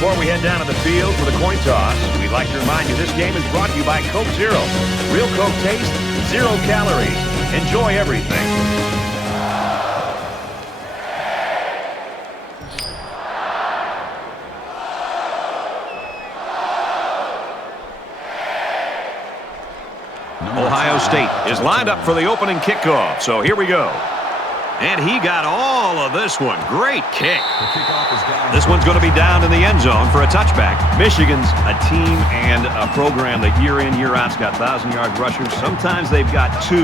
Before we head down to the field for the coin toss, we'd like to remind you this game is brought to you by Coke Zero. Real Coke taste, 0 calories. Enjoy everything. Ohio State is lined up for the opening kickoff, so here we go. And he got all of this one. Great kick. This one's going to be down in the end zone for a touchback. Michigan's a team and a program that year in, year out's got 1,000-yard rushers. Sometimes they've got 2,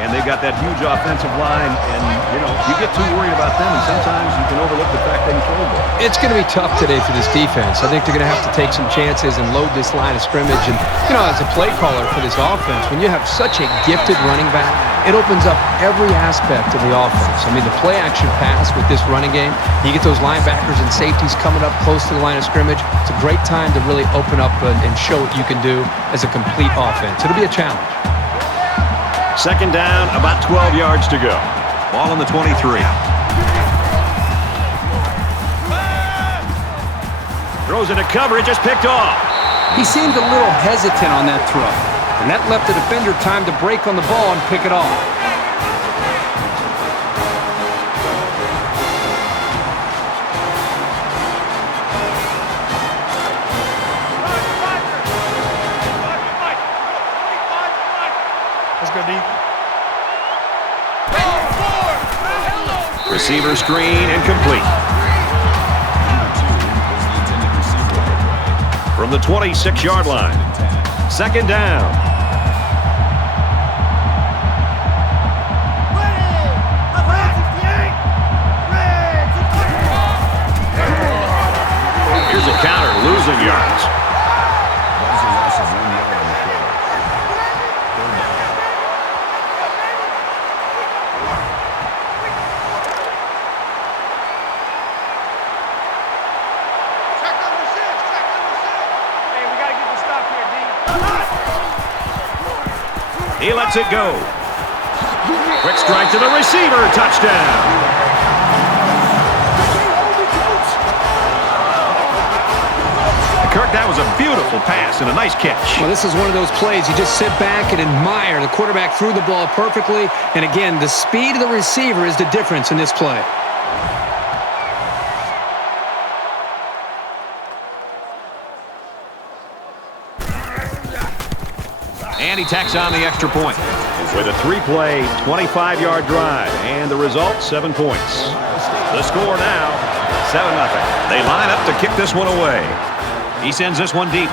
and they've got that huge offensive line. And, you know, you get too worried about them, and sometimes you can overlook the fact they can throw the ball. It's going to be tough today for this defense. I think they're going to have to take some chances and load this line of scrimmage. And, you know, as a play caller for this offense, when you have such a gifted running back, it opens up every aspect of the offense. I mean, the play-action pass with this running game, you get those linebackers and safeties coming up close to the line of scrimmage. It's a great time to really open up and show what you can do as a complete offense. It'll be a challenge. Second down, about 12 yards to go. Ball on the 23. Throws into coverage, just picked off. He seemed a little hesitant on that throw, and that left the defender time to break on the ball and pick it off. Receiver screen incomplete. From the 26-yard line. Second down. Here's a counter, losing yards. He lets it go. Quick strike to the receiver. Touchdown. Kirk, that was a beautiful pass and a nice catch. Well, this is one of those plays you just sit back and admire. The quarterback threw the ball perfectly. And again, the speed of the receiver is the difference in this play. And he tacks on the extra point with a 3-play, 25-yard drive. And the result, 7 points. The score now, 7-0. They line up to kick this one away. He sends this one deep.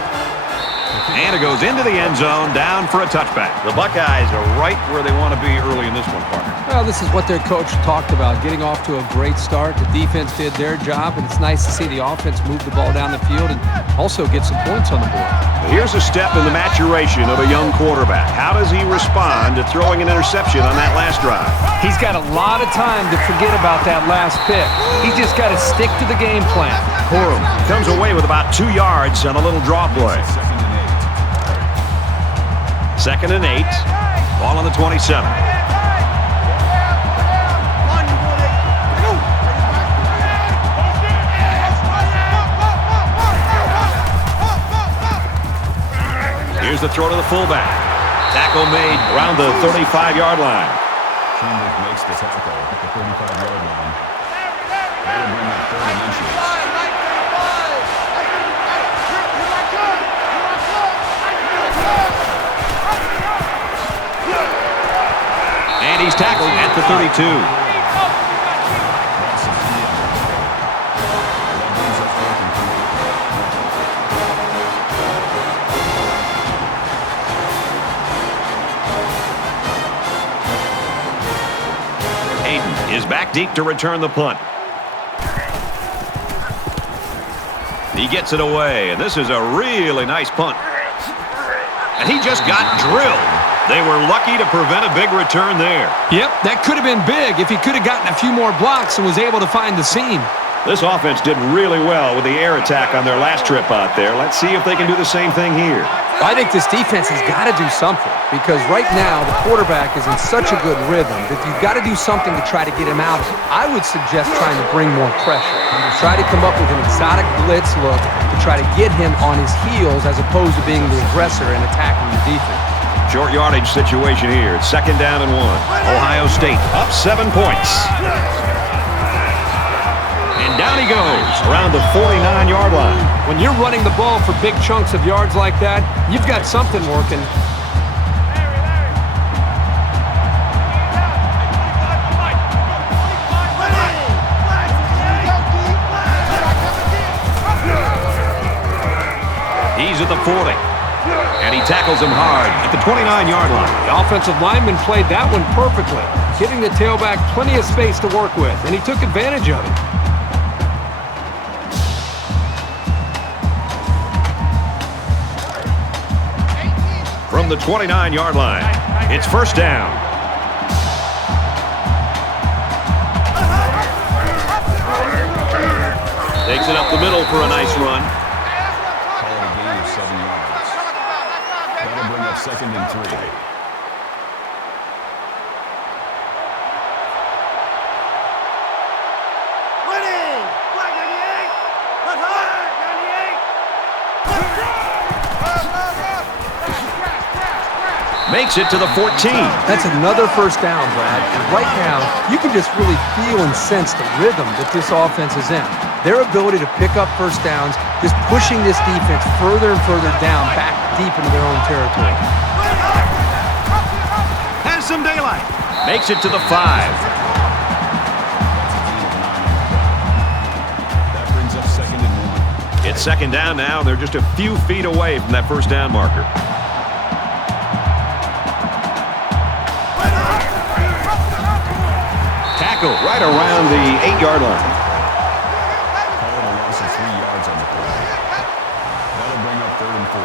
And it goes into the end zone, down for a touchback. The Buckeyes are right where they want to be early in this one, partner. Well, this is what their coach talked about, getting off to a great start. The defense did their job, and it's nice to see the offense move the ball down the field and also get some points on the board. Here's a step in the maturation of a young quarterback. How does he respond to throwing an interception on that last drive? He's got a lot of time to forget about that last pick. He's just got to stick to the game plan. Corum comes away with about 2 yards on a little draw play. Second and 8. Ball on the 27. Here's the throw to the fullback. Tackle made around the 35-yard line. Chambers makes the tackle at the 35-yard line. That'll bring up 30 inches. And he's tackled at the 32. Is back deep to return the punt. He gets it away, and this is a really nice punt. And he just got drilled. They were lucky to prevent a big return there. Yep, that could have been big if he could have gotten a few more blocks and was able to find the seam. This offense did really well with the air attack on their last trip out there. Let's see if they can do the same thing here. I think this defense has got to do something because right now the quarterback is in such a good rhythm that you've got to do something to try to get him out. I would suggest trying to bring more pressure. Try to come up with an exotic blitz look to try to get him on his heels as opposed to being the aggressor and attacking the defense. Short yardage situation here. It's 2nd down and 1. Ohio State up 7 points. And down he goes around the 49-yard line. When you're running the ball for big chunks of yards like that, you've got something working. He's at the 40. And he tackles him hard at the 29-yard line. The offensive lineman played that one perfectly, giving the tailback plenty of space to work with, and he took advantage of it. From the 29-yard line, it's 1st down. Takes it up the middle for a nice run. Call it a gain of 7 yards. That'll bring up 2nd and 3. Makes it to the 14. That's another 1st down, Brad. And right now, you can just really feel and sense the rhythm that this offense is in. Their ability to pick up 1st downs, just pushing this defense further and further down, back deep into their own territory. Has some daylight. Makes it to the 5. That brings up 2nd and 1. It's 2nd down now. They're just a few feet away from that 1st down marker. Tackle right around the 8-yard line. Call it a loss of 3 yards on the play. That'll bring up 3rd and 4.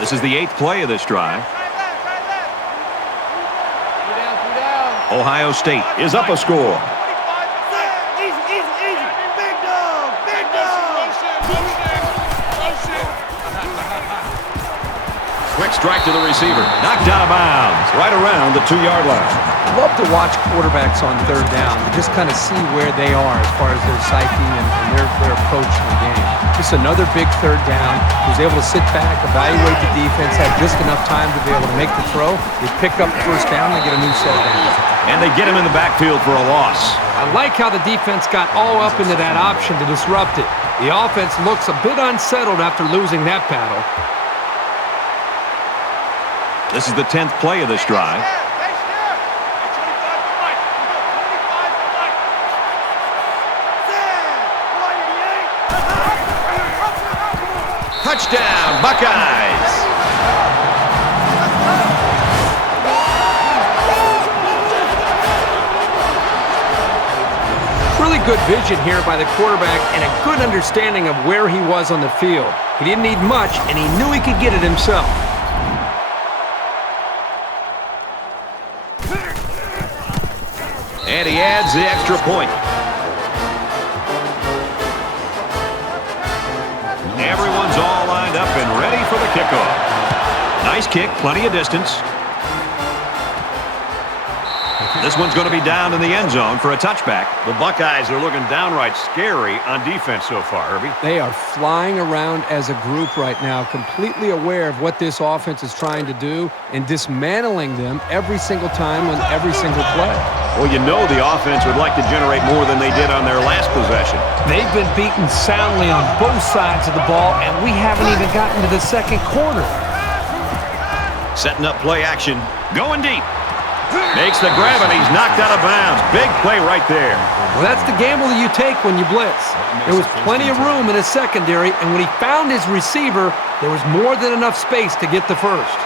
This is the 8th play of this drive. Ohio State is up a score. Quick strike to the receiver. Knocked out of bounds. Right around the 2-yard line. Love to watch quarterbacks on 3rd down and just kind of see where they are as far as their psyche and their approach to the game. Just another big 3rd down. He was able to sit back, evaluate the defense, had just enough time to be able to make the throw. They pick up the 1st down, they get a new set of downs. And they get him in the backfield for a loss. I like how the defense got all up into that option to disrupt it. The offense looks a bit unsettled after losing that battle. This is the 10th play of this drive. Touchdown, Buckeyes! Really good vision here by the quarterback and a good understanding of where he was on the field. He didn't need much, and he knew he could get it himself. And he adds the extra point. Everyone's all lined up and ready for the kickoff. Nice kick, plenty of distance. This one's going to be down in the end zone for a touchback. The Buckeyes are looking downright scary on defense so far, Herbie. They are flying around as a group right now, completely aware of what this offense is trying to do and dismantling them every single time on every single play. Well, you know the offense would like to generate more than they did on their last possession. They've been beaten soundly on both sides of the ball, and we haven't even gotten to the 2nd quarter. Setting up play action. Going deep. Makes the grab, and he's knocked out of bounds. Big play right there. Well, that's the gamble that you take when you blitz. There was plenty of room in his secondary, and when he found his receiver, there was more than enough space to get the first.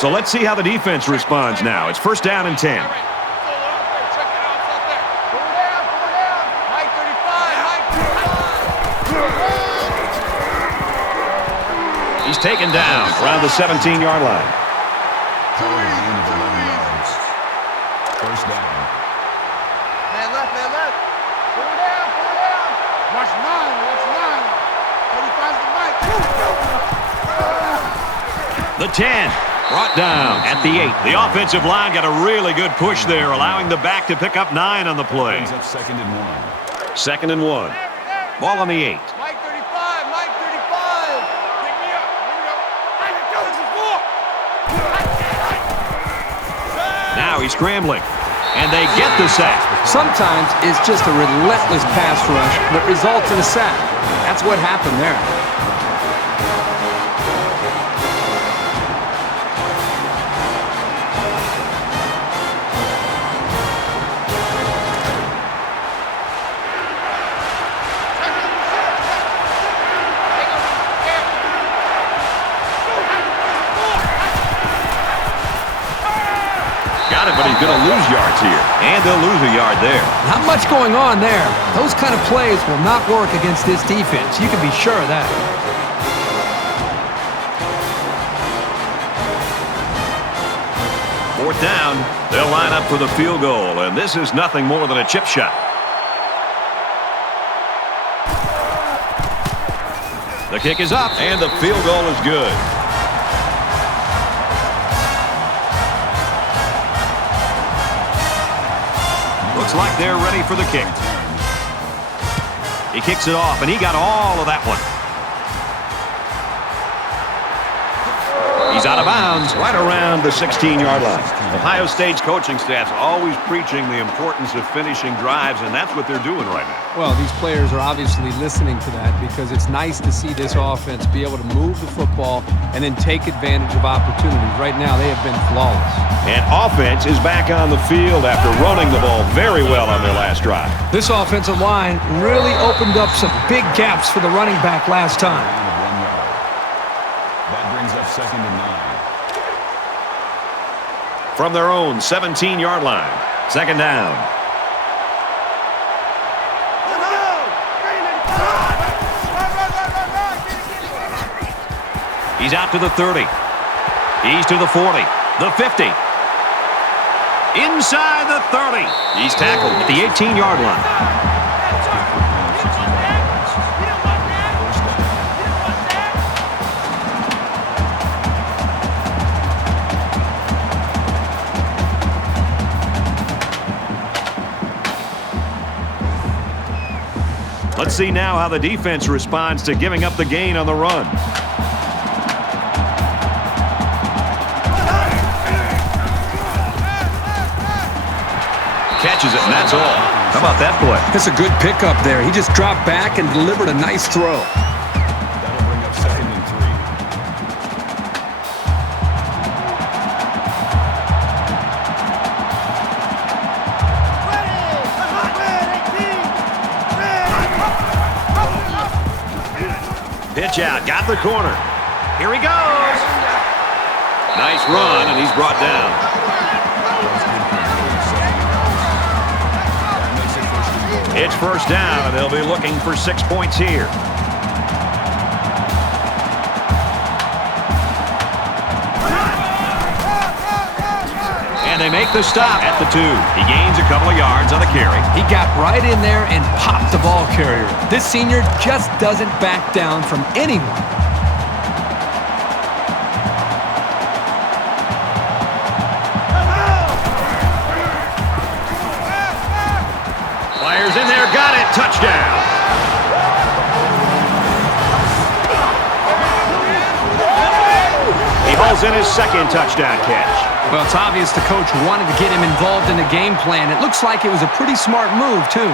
So let's see how the defense responds now. It's 1st down and 10. He's taken down around the 17-yard line. Call it a gain of 11 yards. 1st down. Man left, man left. Pull down, pull down. Watch 9, watch 9. 35's the mic. The 10. Brought down at the 8. The offensive line got a really good push there, allowing the back to pick up 9 on the play. Brings up 2nd and 1. 2nd and 1. Ball on the 8. Mike 35, Mike 35. Pick me up, Now he's scrambling, and they get the sack. Sometimes it's just a relentless pass rush that results in a sack. That's what happened there. Got it, but he's going to lose yards here. And they'll lose a yard there. Not much going on there. Those kind of plays will not work against this defense. You can be sure of that. Fourth down. They'll line up for the field goal, and this is nothing more than a chip shot. The kick is up, and the field goal is good. Looks like they're ready for the kick. He kicks it off, and he got all of that one. He's out of bounds right around the 16-yard line. Ohio State's coaching staff's always preaching the importance of finishing drives, and that's what they're doing right now. Well, these players are obviously listening to that because it's nice to see this offense be able to move the football and then take advantage of opportunities. Right now, they have been flawless. And offense is back on the field after running the ball very well on their last drive. This offensive line really opened up some big gaps for the running back last time. That brings up 2nd and 9. From their own 17-yard line, 2nd down. He's out to the 30. He's to the 40. The 50. Inside the 30. He's tackled at the 18-yard line. Let's see now how the defense responds to giving up the gain on the run. Catches it, and that's all. How about that play? That's a good pickup there. He just dropped back and delivered a nice throw. That'll bring up 2nd and 3. Pitch out, got the corner. Here he goes. Nice run, and he's brought down. It's first down, and they'll be looking for 6 points here. And they make the stop at the 2. He gains a couple of yards on the carry. He got right in there and popped the ball carrier. This senior just doesn't back down from anyone. Fires in there, got it, touchdown. He hauls in his second touchdown catch. Well, it's obvious the coach wanted to get him involved in the game plan. It looks like it was a pretty smart move, too.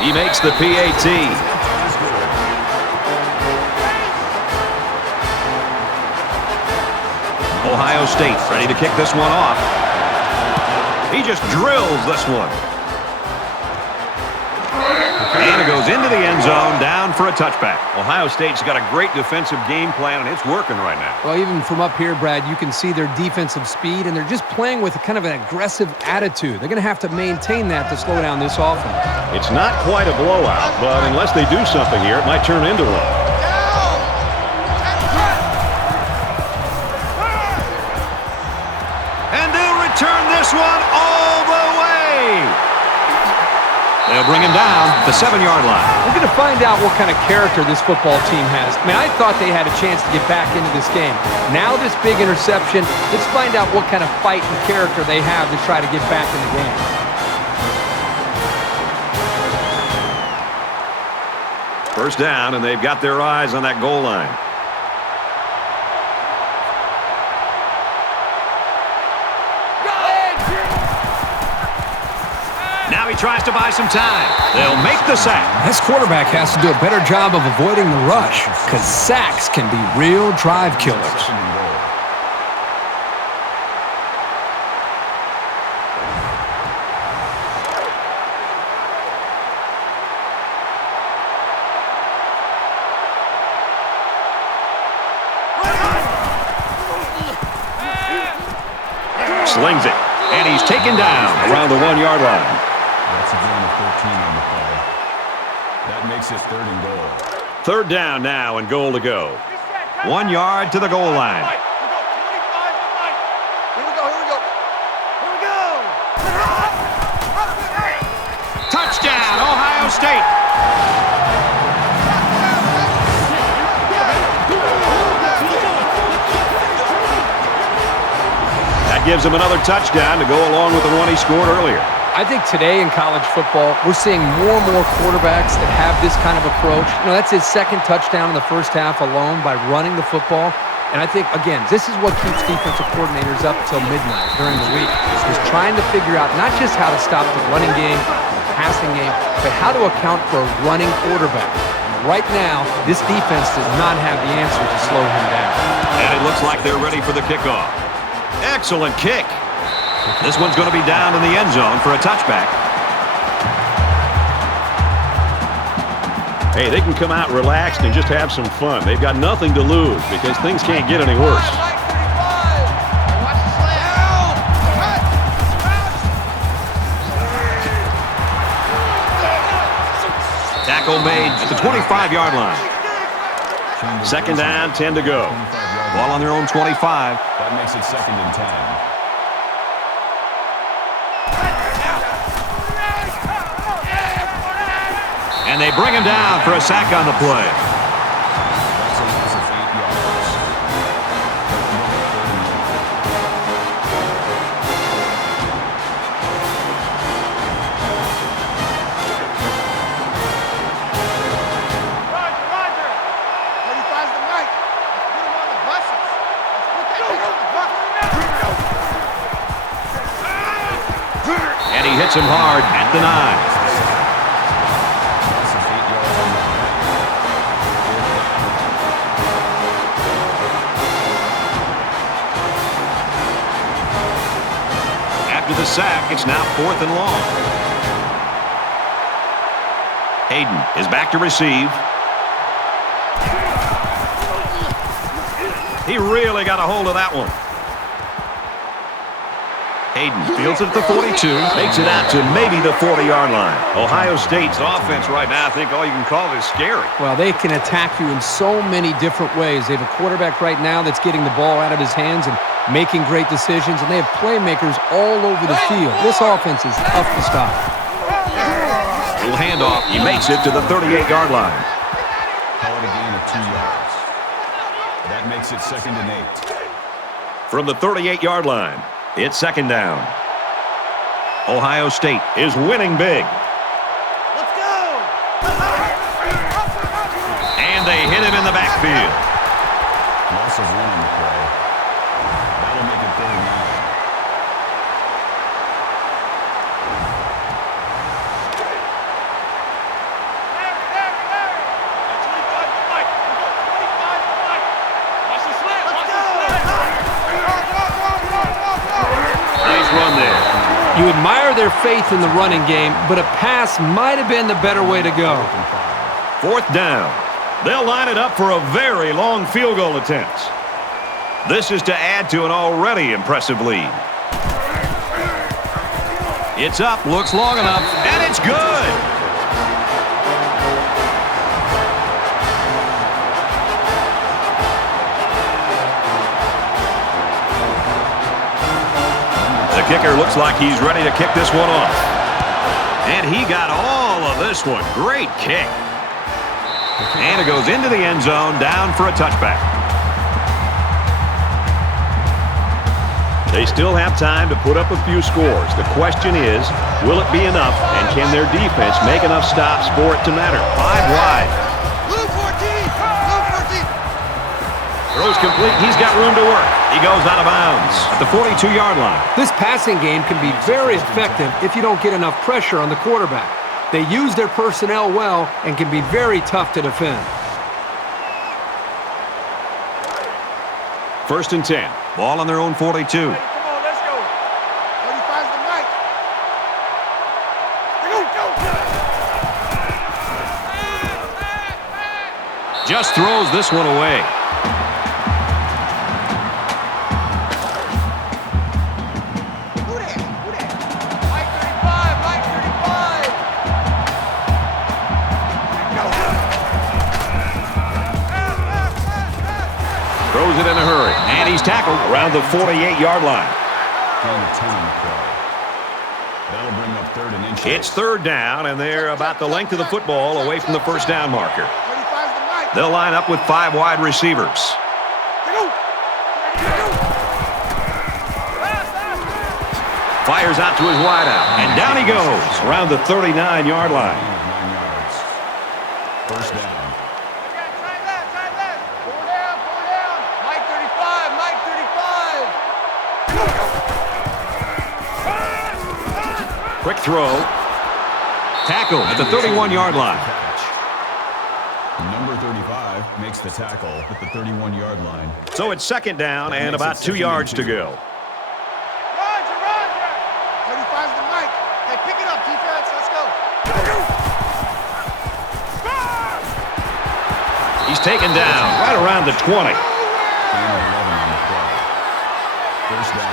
He makes the PAT. Ohio State ready to kick this one off. He just drills this one. And it goes into the end zone, down for a touchback. Ohio State's got a great defensive game plan, and it's working right now. Well, even from up here, Brad, you can see their defensive speed, and they're just playing with kind of an aggressive attitude. They're going to have to maintain that to slow down this offense. It's not quite a blowout, but unless they do something here, it might turn into one. And they'll return this one all the They'll bring him down at the 7-yard line. We're going to find out what kind of character this football team has. I mean, I thought they had a chance to get back into this game. Now this big interception, let's find out what kind of fight and character they have to try to get back in the game. First down, and they've got their eyes on that goal line. Now he tries to buy some time. They'll make the sack. This quarterback has to do a better job of avoiding the rush because sacks can be real drive killers. Slings it, and he's taken down around the 1-yard line. That's a gain of 13 on the play. That makes it 3rd and goal. 3rd down now and goal to go. 1 yard to the goal line. Here we go. Touchdown, Ohio State. That gives him another touchdown to go along with the one he scored earlier. I think today in college football, we're seeing more and more quarterbacks that have this kind of approach. You know, that's his 2nd touchdown in the first half alone by running the football. And I think, again, this is what keeps defensive coordinators up till midnight during the week, is trying to figure out not just how to stop the running game, the passing game, but how to account for a running quarterback. Right now, this defense does not have the answer to slow him down. And it looks like they're ready for the kickoff. Excellent kick. This one's going to be down in the end zone for a touchback. Hey, they can come out relaxed and just have some fun. They've got nothing to lose because things can't get any worse. Tackle made at the 25-yard line. 2nd down, 10 to go. Ball on their own 25. That makes it 2nd and 10. And they bring him down for a sack on the play. That's a loss of 8 yards. Roger. 35's the mic. Let's put him on the buses. Let's put that on the bus. And he hits him hard at the 9. After the sack, it's now 4th and long. Hayden is back to receive. He really got a hold of that one. Hayden fields it at the 42, makes it out to maybe the 40-yard line. Ohio State's offense right now, I think all you can call it is scary. Well, they can attack you in so many different ways. They have a quarterback right now that's getting the ball out of his hands and making great decisions, and they have playmakers all over the field. This offense is tough to stop. Little handoff. He makes it to the 38-yard line. Call it a gain of 2 yards. That makes it 2nd and 8. From the 38-yard line, it's 2nd down. Ohio State is winning big. Let's go! And they hit him in the backfield. Loss of 1 on the play. That'll make it 3rd and 9. Run there. You admire their faith in the running game, but a pass might have been the better way to go. 4th down. They'll line it up for a very long field goal attempt. This is to add to an already impressive lead. It's up, looks long enough, and it's good. The kicker looks like he's ready to kick this one off. And he got all all of this one. Great kick. And it goes into the end zone, down for a touchback. They still have time to put up a few scores. The question is, will it be enough, and can their defense make enough stops for it to matter? 5 wide. Blue 14! Blue 14! Throws complete. He's got room to work. He goes out of bounds at the 42-yard line. This passing game can be very effective if you don't get enough pressure on the quarterback. They use their personnel well and can be very tough to defend. 1st and 10. Ball on their own 42. Come on, let's go. 35's the mic. Go. Just throws this one away. Who that? Mike 35, Mike 35. Throws it in a hurry. And he's tackled around the 48-yard line. Gain of 10 on the play. That'll bring up 3rd and inches. It's 3rd down, and they're about the length of the football away from the first down marker. 35's the mic. They'll line up with 5 wide receivers. Go. Fires out to his wideout, and down he goes around the 39-yard line. Gain of 9 yards. 1st down. Try that. Pull down. Mike 35, Mike 35. Quick throw. Tackle at the 31-yard line. Catch. Number 35 makes the tackle at the 31-yard line. So it's 2nd down and about 2 yards to go. Roger. 35's the mic. Hey, pick it up, defense. Let's go. He's taken down right around the 20. Gain of 11 on the play. 1st down.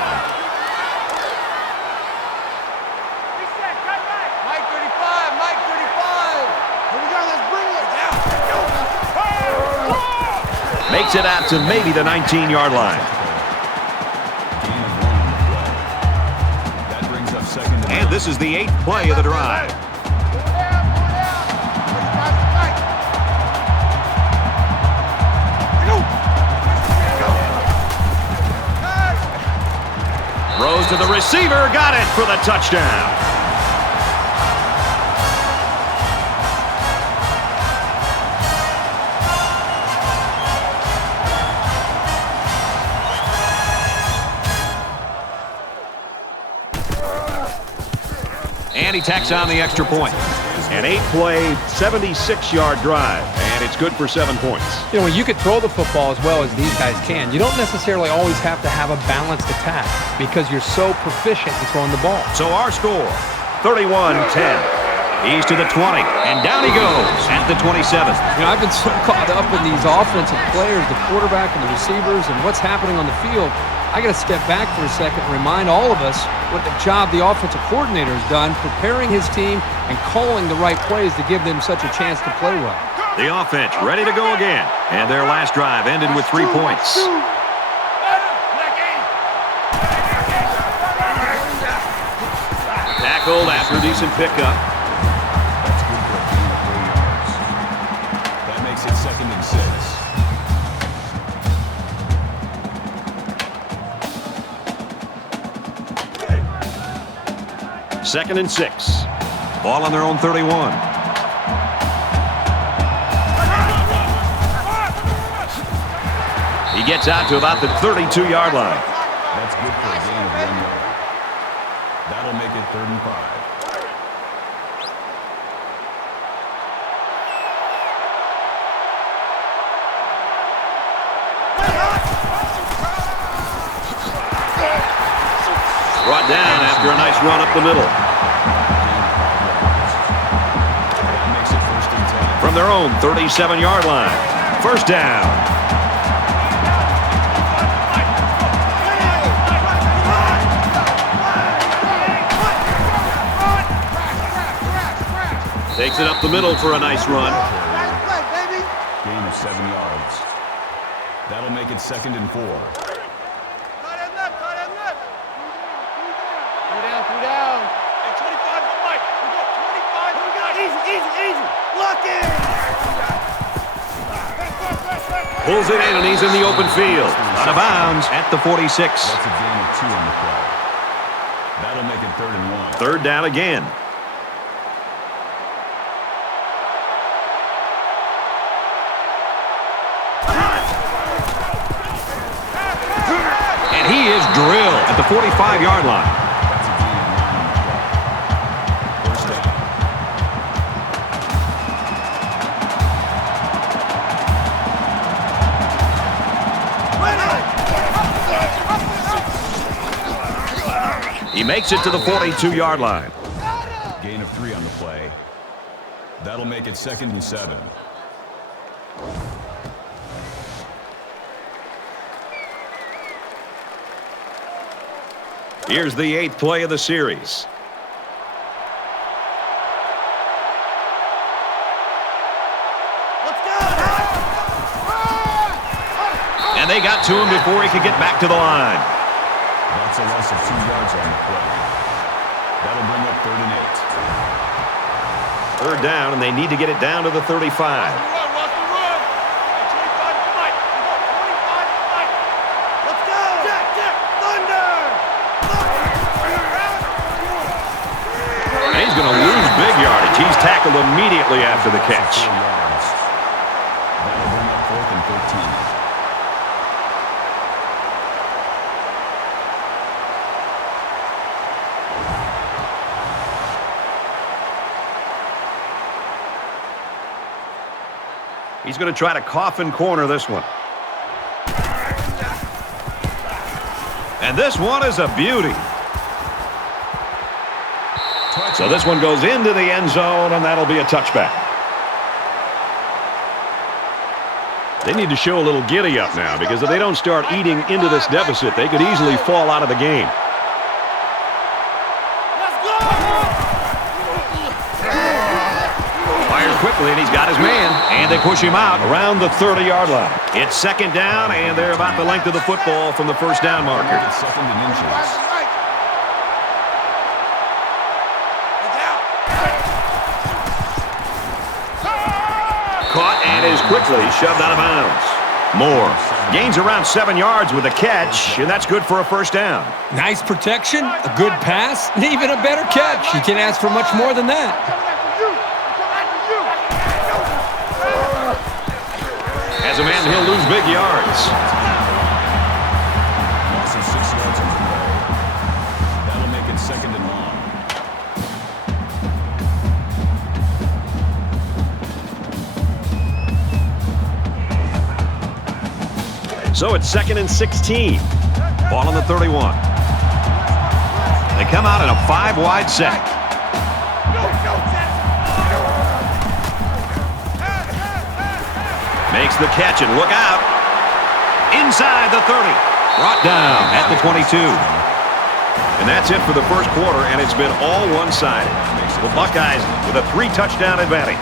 Mike 35, Mike 35. Here we go, let's bring it down. Makes it out to maybe the 19-yard line. Gain of 1 on the play. That brings up 2nd and And this is the 8th play of the drive. Pull down. 35's the mic. Throws to the receiver, got it for the touchdown. And he tacks on the extra point. An 8-play, 76-yard drive, and it's good for 7 points. You know, when you can throw the football as well as these guys can, you don't necessarily always have to have a balanced attack because you're so proficient in throwing the ball. So our score, 31-10. He's to the 20, and down he goes at the 27. You know, I've been so caught up in these offensive players, the quarterback and the receivers, and what's happening on the field. I got to step back for a second and remind all of us what the job the offensive coordinator has done, preparing his team and calling the right plays to give them such a chance to play well. The offense ready to go again, and their last drive ended with 3 points. Tackled after a decent pickup. That's good for a gain of 4 yards. That makes it 2nd and 6. 2nd and 6. Ball on their own 31. He gets out to about the 32-yard line. That's good for a gain of 1 yard. That'll make it 3rd and 5. Brought down after a nice run up the middle. That makes it 1st and 10. From their own 37-yard line. 1st down. Takes it up the middle for a nice run. Gain of 7 yards. That'll make it 2nd and 4. Three down. Hey, 25 to Mike. We got 25. We got easy. Pulls it in, and he's in the open field. Out of bounds at the 46. That's a gain of 2 on the play. That'll make it 3rd and 1. Third down again. And he is drilled at the 45-yard line. That's a gain of 9 on the play. First down. He makes it to the 42-yard line. Gain of 3 on the play. That'll make it 2nd and 7. Here's the 8th play of the series. And they got to him before he could get back to the line. That's a loss of 2 yards on the play. That'll bring up 3rd and 8. Third down, and they need to get it down to the 35. And he's going to lose big yardage. He's tackled immediately after the catch. 4 yards. That'll bring up 4th and 13. He's going to try to coffin corner this one. And this one is a beauty. So this one goes into the end zone, and that'll be a touchback. They need to show a little giddy up now, because if they don't start eating into this deficit, they could easily fall out of the game. Fires quickly, and he's got his man. And they push him out around the 30-yard line. It's 2nd down, and they're about the length of the football from the first down marker. It's 2nd and inches. Caught and is quickly shoved out of bounds. Moore gains around 7 yards with a catch, and that's good for a first down. Nice protection, a good pass, and even a better catch. You can't ask for much more than that. As a man, he'll lose big yards. Loss of 6 yards on the play. That'll make it 2nd and long. So it's 2nd and 16. Ball on the 31. They come out in a 5-wide set. Makes the catch, and look out. Inside the 30. Brought down at the 22. And that's it for the first quarter, and it's been all one-sided. The Buckeyes with a 3-touchdown advantage.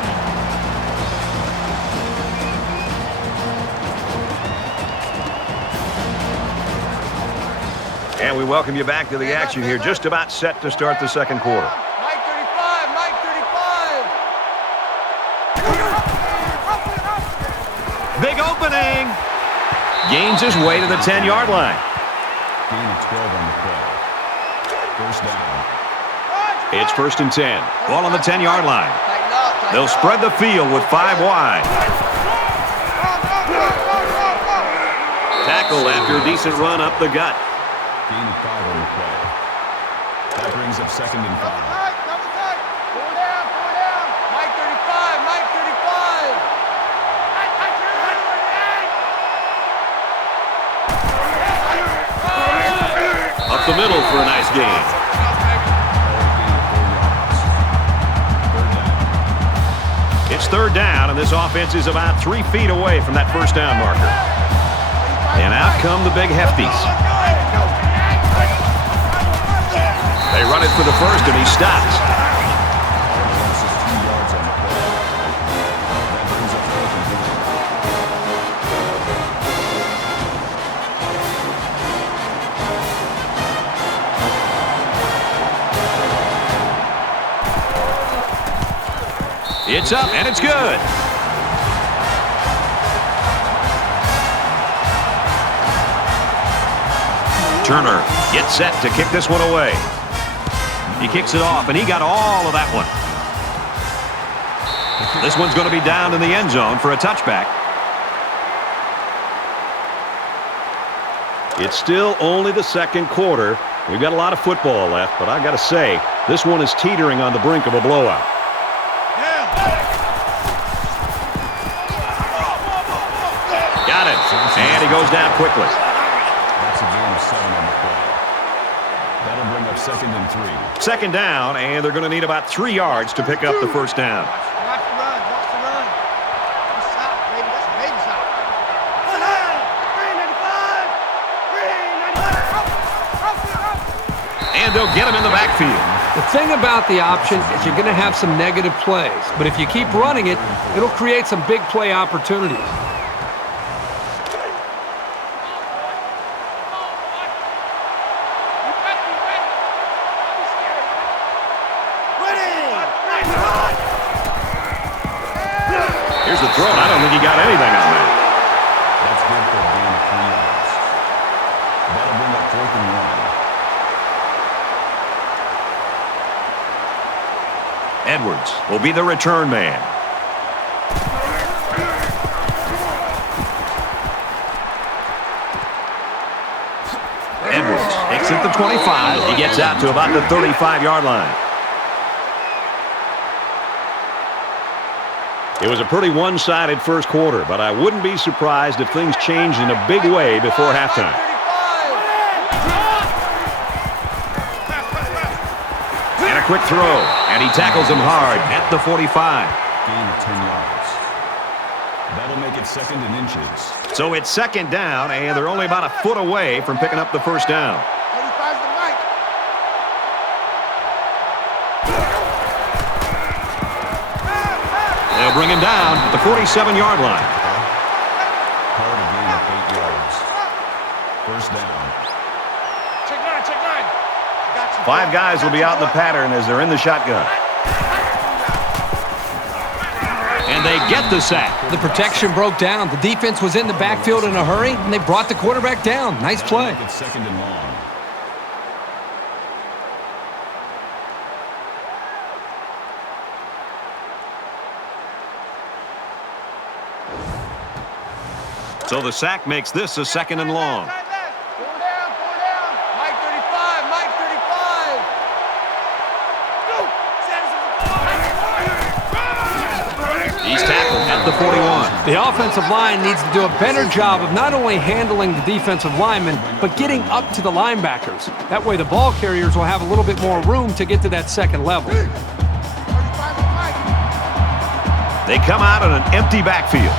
And we welcome you back to the action here, just about set to start the second quarter. Mike 35, Mike 35. Big opening. Gains his way to the 10-yard line. Gain of 12 on the play. First down. It's 1st and 10. Ball on the 10-yard line. They'll spread the field with 5 wide. Tackle after a decent run up the gut. Gain of 5 on the play. That brings up 2nd and 5. Double tight. Four down. Mike 35, Mike 35. Up the middle for a nice gain. It's 3rd down, and this offense is about 3 feet away from that first down marker. And out come the big hefties. They run it for the first, and he stops. It's up, and it's good. Turner gets set to kick this one away. He kicks it off, and he got all of that one. This one's going to be down in the end zone for a touchback. It's still only the second quarter. We've got a lot of football left, but I got to say, this one is teetering on the brink of a blowout. Got it. And he goes down quickly. That's a gain of 7 on the play. That'll bring up 2nd and 3. Second down, and they're going to need about 3 yards to pick up the first down. Watch the run. Watch the run. That's a shot, baby. That's a baby shot. 395. And they'll get him in the backfield. The thing about the option is you're going to have some negative plays. But if you keep running it, it'll create some big play opportunities. Here's the throw. I don't think he got anything on that. That's good for a gain of 3 yards. That'll bring up 4th and 1. Edwards will be the return man. Edwards takes it to 25. He gets out to about the 35-yard line. It was a pretty one-sided first quarter, but I wouldn't be surprised if things changed in a big way before halftime. And a quick throw, and he tackles him hard at the 45. Gain of 10 yards. That'll make it 2nd and inches. So it's second down, and they're only about a foot away from picking up the first down. 85's the mic. They'll bring him down at the 47-yard line. Call it a gain of 8 yards. First down. Check 9, check 9. Got you. 5 guys will be out in the pattern as they're in the shotgun. And they get the sack. The protection broke down. The defense was in the backfield in a hurry, and they brought the quarterback down. Nice play. It's 2nd and long. So the sack makes this a 2nd and long. 4 down, 4 down. Mike 35, Mike 35. Go. He's tackled at the 41. The offensive line needs to do a better job of not only handling the defensive linemen, but getting up to the linebackers. That way the ball carriers will have a little bit more room to get to that second level. 35's the mic. They come out in an empty backfield.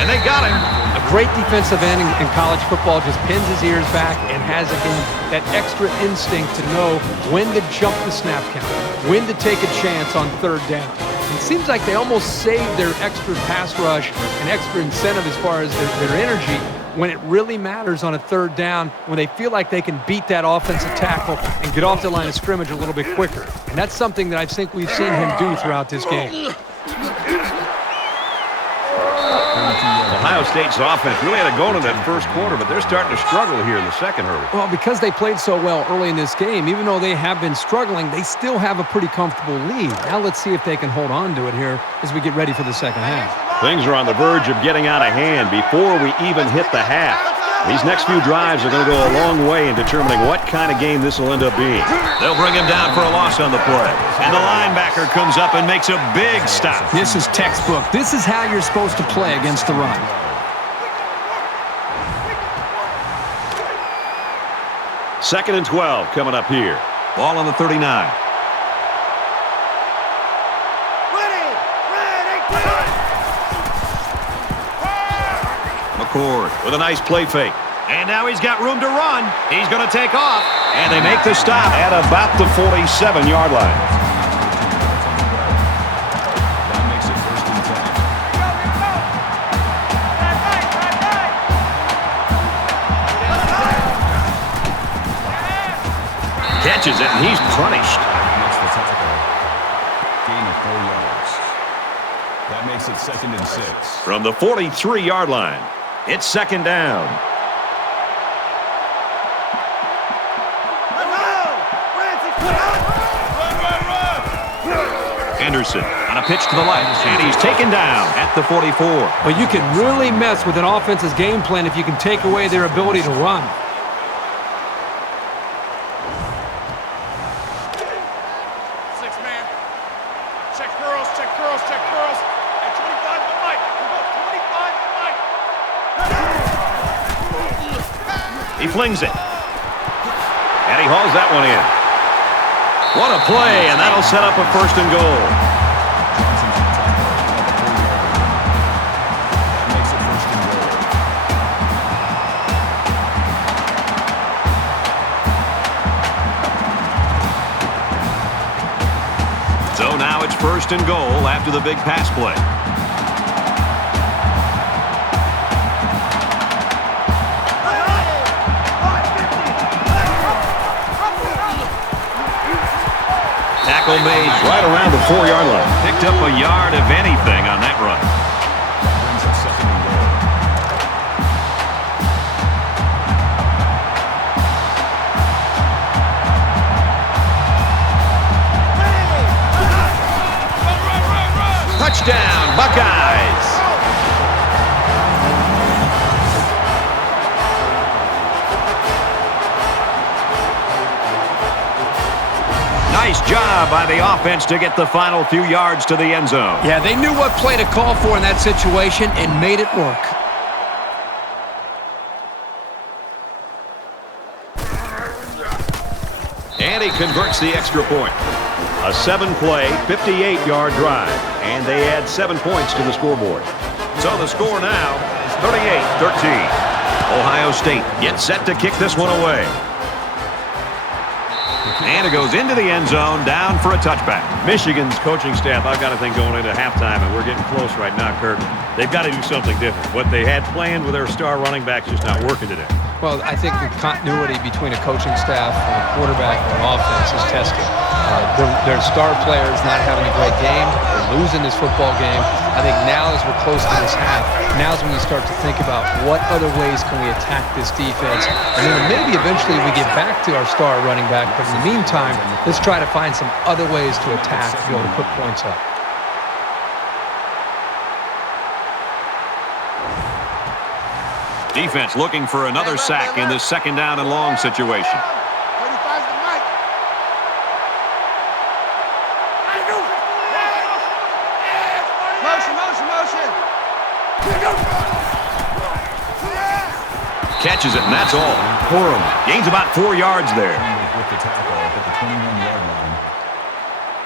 And they got him. A great defensive end in college football just pins his ears back and has, again, that extra instinct to know when to jump the snap count, when to take a chance on third down. It seems like they almost save their extra pass rush and extra incentive as far as their energy when it really matters on a third down, when they feel like they can beat that offensive tackle and get off the line of scrimmage a little bit quicker. And that's something that I think we've seen him do throughout this game. Ohio State's offense really had it going in that first quarter, but they're starting to struggle here in the second hurry. Well, because they played so well early in this game, even though they have been struggling, they still have a pretty comfortable lead. Now let's see if they can hold on to it here as we get ready for the second half. Things are on the verge of getting out of hand before we even hit the half. These next few drives are going to go a long way in determining what kind of game this will end up being. They'll bring him down for a loss on the play. And the linebacker comes up and makes a big stop. This is textbook. This is how you're supposed to play against the run. Second and 12 coming up here. Ball on the 39. McCord with a nice play fake. And now he's got room to run. He's going to take off. And they make the stop at about the 47-yard line. That makes it 1st and 10. Catches it, and he's punished. Makes makes it 2nd and 6. From the 43-yard line, it's 2nd down. Henderson on a pitch to the left, and he's taken down at the 44. Well, you can really mess with an offense's game plan if you can take away their ability to run. He flings it. And he hauls that one in. What a play, and that'll set up a 1st and goal. That makes it 1st and goal. So now it's 1st and goal after the big pass play. Tackle made Right around the 4-yard line. picked up a yard of anything on that run. Brings up 2nd and goal. Touchdown, Buckeyes! Nice job by the offense to get the final few yards to the end zone. Yeah, they knew what play to call for in that situation and made it work. And he converts the extra point. A 7-play, 58-yard drive, and they add 7 points to the scoreboard. So the score now is 38-13. Ohio State gets set to kick this one away. And it goes into the end zone, down for a touchback. Michigan's coaching staff, I've got to think going into halftime, and we're getting close right now, Kurt. They've got to do something different. What they had planned with their star running back is just not working today. Well, I think the continuity between a coaching staff and a quarterback and an offense is tested. Their star players not having a great game. They're losing this football game. I think now as we're close to this half, now's when you start to think about what other ways can we attack this defense. And then maybe eventually we get back to our star running back. But in the meantime, let's try to find some other ways to attack to be able to put points up. Defense looking for another sack in this 2nd down and long situation. 35's the mic. Motion. Catches it, and that's all. Corum gains about 4 yards there. With the tackle at the 21-yard line.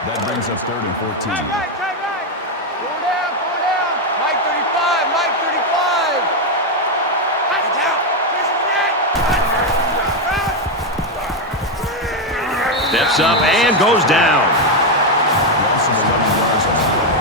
That brings up 3rd and 14. Go down. Mike 35, Mike 35. Get down. Steps up and goes down. Loss of 11 yards on the play.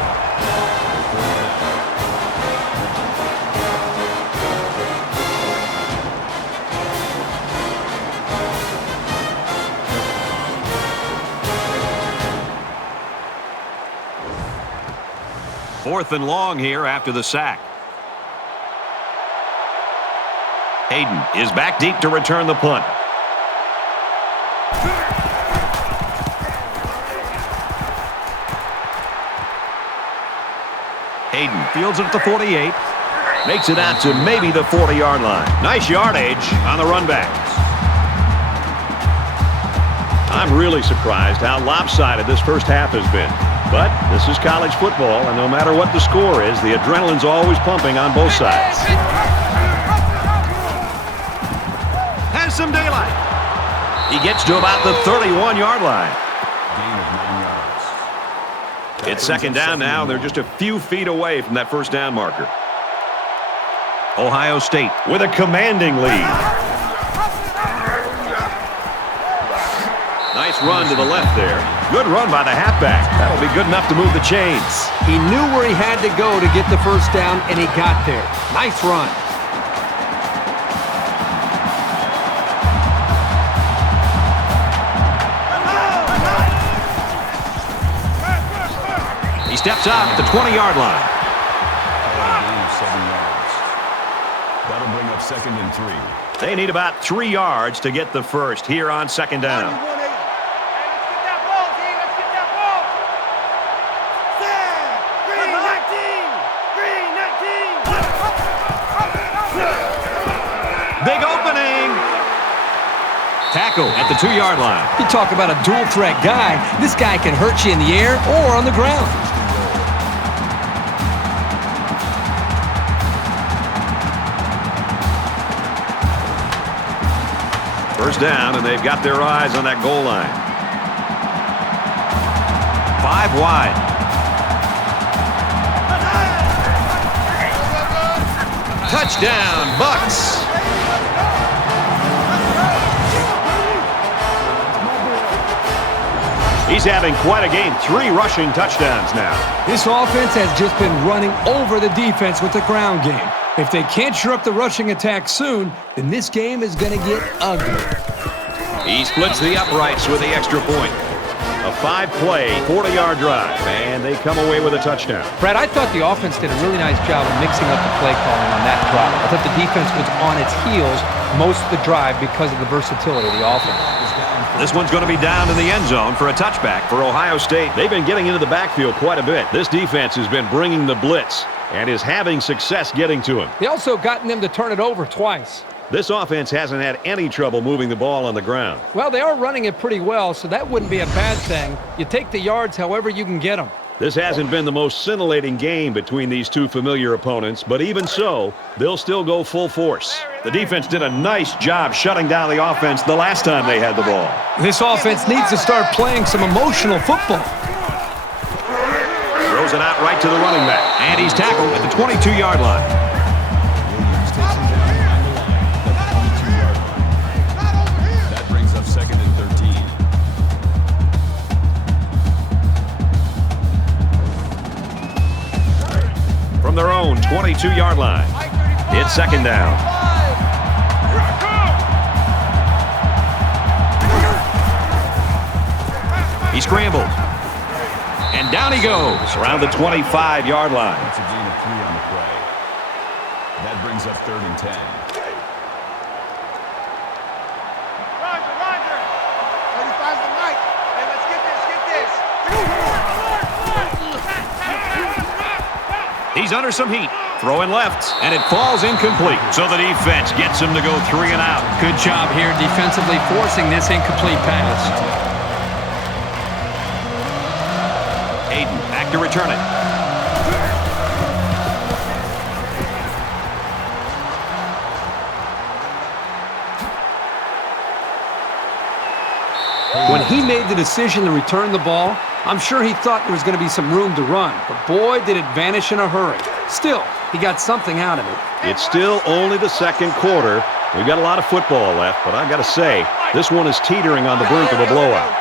Fourth and long here after the sack. Hayden is back deep to return the punt. Hayden fields it at the 48. Makes it out to maybe the 40-yard line. Nice yardage on the run back. I'm really surprised how lopsided this first half has been. But this is college football, and no matter what the score is, the adrenaline's always pumping on both sides. Has some daylight. He gets to about the 31-yard line. Gain of 9 yards. It's 2nd down now. They're just a few feet away from that 1st down marker. Ohio State with a commanding lead. Nice run to the left there. Good run by the halfback. That'll be good enough to move the chains. He knew where he had to go to get the 1st down, and he got there. Nice run. He steps up the 20-yard line. second and 3. They need about 3 yards to get the first here on second down. Big opening. Tackle at the 2-yard line. You talk about a dual threat guy. This guy can hurt you in the air or on the ground. First down, and they've got their eyes on that goal line. 5 wide. Touchdown, Bucks. He's having quite a game. 3 rushing touchdowns now. This offense has just been running over the defense with the ground game. If they can't shore up the rushing attack soon, then this game is going to get ugly. He splits the uprights with the extra point. A 5-play, 40-yard drive, and they come away with a touchdown. Brad, I thought the offense did a really nice job of mixing up the play calling on that drive. I thought the defense was on its heels most of the drive because of the versatility of the offense. This one's going to be down in the end zone for a touchback for Ohio State. They've been getting into the backfield quite a bit. This defense has been bringing the blitz and is having success getting to him. They also gotten them to turn it over twice. This offense hasn't had any trouble moving the ball on the ground. Well, they are running it pretty well, so that wouldn't be a bad thing. You take the yards however you can get them. This hasn't been the most scintillating game between these two familiar opponents, but even so, they'll still go full force. The defense did a nice job shutting down the offense the last time they had the ball. This offense needs to start playing some emotional football. Throws it out right to the running back, and he's tackled at the 22-yard line. That brings up second and 13. From their own 22-yard line, it's second down. He scrambled. And down he goes around the 25-yard line. That's a gain of 3 on the play. That brings up third and 10. Roger. 35's the night. Hey, let's get this. He's under some heat. Throwing left, and it falls incomplete. So the defense gets him to go 3 and out. Good job here defensively forcing this incomplete pass. Aiden back to return it. When he made the decision to return the ball, I'm sure he thought there was going to be some room to run, but boy, did it vanish in a hurry. Still, he got something out of it. It's still only the second quarter. We've got a lot of football left, but I've got to say, this one is teetering on the brink of a blowout.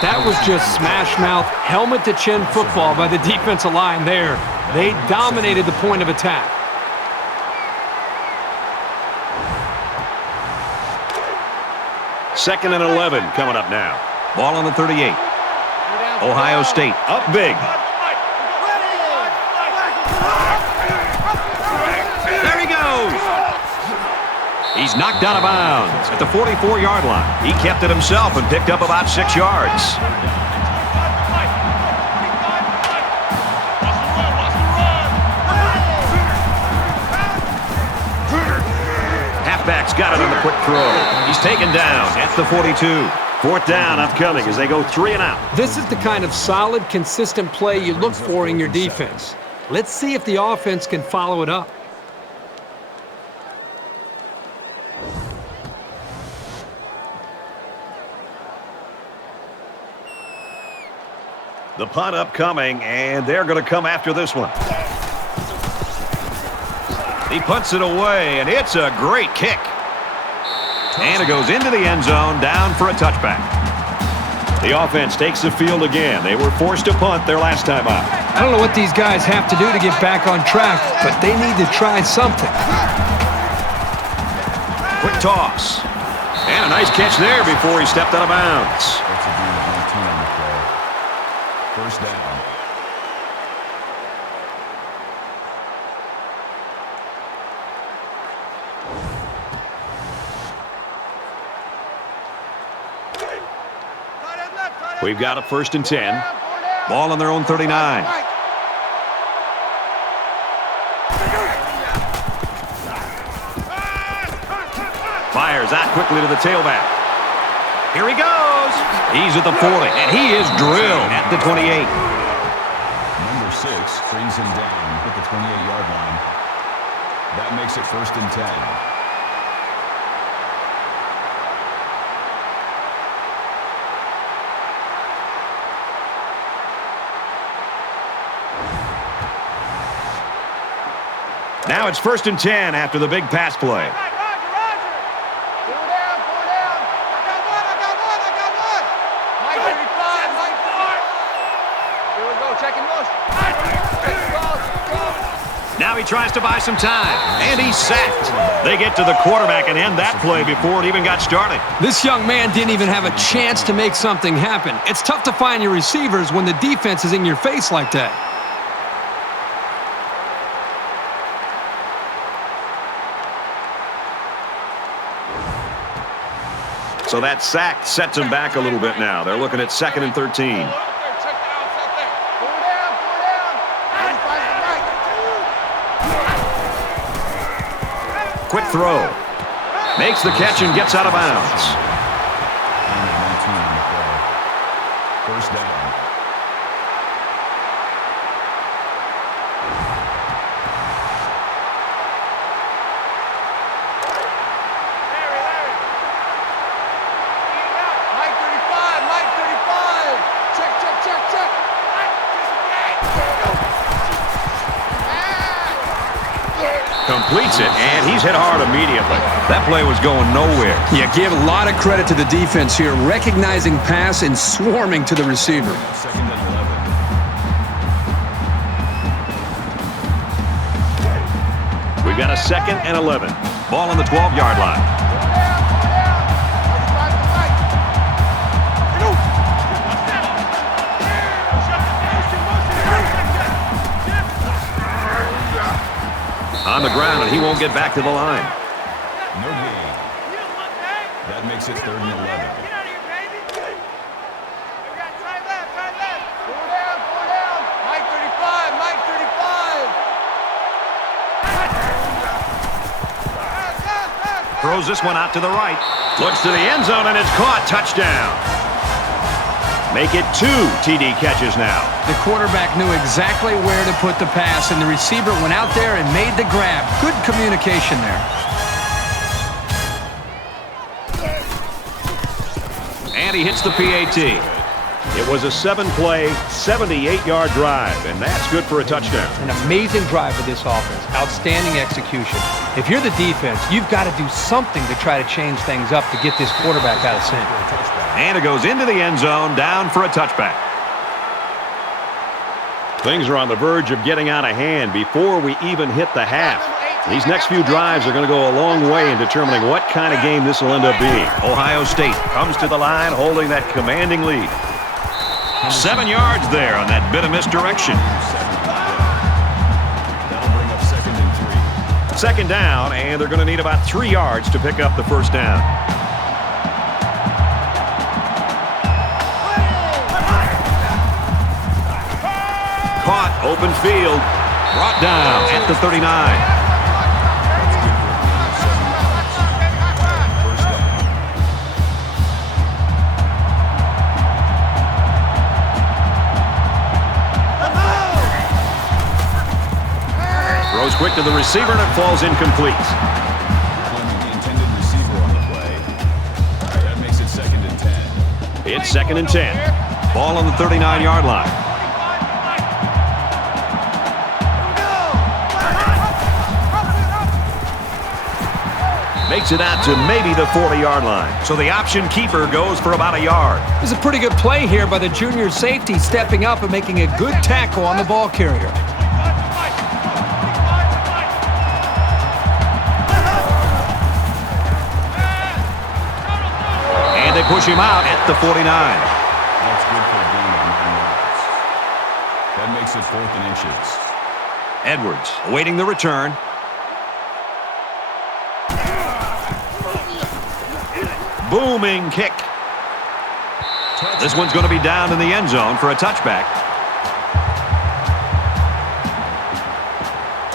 That was just smash-mouth, helmet-to-chin football by the defensive line there. They dominated the point of attack. Second and 11 coming up now. Ball on the 38. Ohio State up big. There he goes. He's knocked out of bounds at the 44-yard line. He kept it himself and picked up about 6 yards. Halfback's got it on the quick throw. He's taken down at the 42. Fourth down upcoming as they go 3 and out. This is the kind of solid, consistent play you look for in your defense. Let's see if the offense can follow it up. The punt upcoming, and they're going to come after this one. He punts it away, and it's a great kick. And it goes into the end zone, down for a touchback. The offense takes the field again. They were forced to punt their last time out. I don't know what these guys have to do to get back on track, but they need to try something. Quick toss. And a nice catch there before he stepped out of bounds. That's a gain of 19 on the play. First down. We've got a 1st and 10. Ball on their own 39. Fires out quickly to the tailback. Here he goes. He's at the 40, and he is drilled at the 28. Number 6 brings him down at the 28-yard line. That makes it 1st and 10. Now it's 1st and 10 after the big pass play. Now he tries to buy some time, and he's sacked. They get to the quarterback and end that play before it even got started. This young man didn't even have a chance to make something happen. It's tough to find your receivers when the defense is in your face like that. So that sack sets him back a little bit now. They're looking at 2nd and 13. Quick throw. Makes the catch and gets out of bounds. 1st down. Completes it, and he's hit hard immediately. That play was going nowhere. Yeah, give a lot of credit to the defense here, recognizing pass and swarming to the receiver. 2nd and 11. We've got a 2nd and 11. Ball on the 12-yard line. On the ground, and he won't get back to the line. No gain. That makes it 3rd and 11. Throws this one out to the right. Looks to the end zone, and it's caught. Touchdown. Make it 2 TD catches now. The quarterback knew exactly where to put the pass, and the receiver went out there and made the grab. Good communication there. And he hits the PAT. It was a 7-play, 78-yard drive, and that's good for a touchdown. An amazing drive for this offense. Outstanding execution. If you're the defense, you've got to do something to try to change things up to get this quarterback out of sync. And it goes into the end zone, down for a touchback. Things are on the verge of getting out of hand before we even hit the half. These next few drives are going to go a long way in determining what kind of game this will end up being. Ohio State comes to the line holding that commanding lead. 7 yards there on that bit of misdirection. That'll bring up 2nd and 3. 2nd down, and they're going to need about 3 yards to pick up the 1st down. Caught, open field, brought down at the 39. Throws quick to the receiver, and it falls incomplete. The intended receiver on the play. That makes it 2nd and 10. It's 2nd and 10. Ball on the 39-yard line. Makes it out to maybe the 40-yard line. So the option keeper goes for about a yard. It was a pretty good play here by the junior safety, stepping up and making a good tackle on the ball carrier. And they push him out at the 49. That's good for a gain of 9 yards. That makes it 4th and inches. Edwards awaiting the return. Booming kick. This one's going to be down in the end zone for a touchback.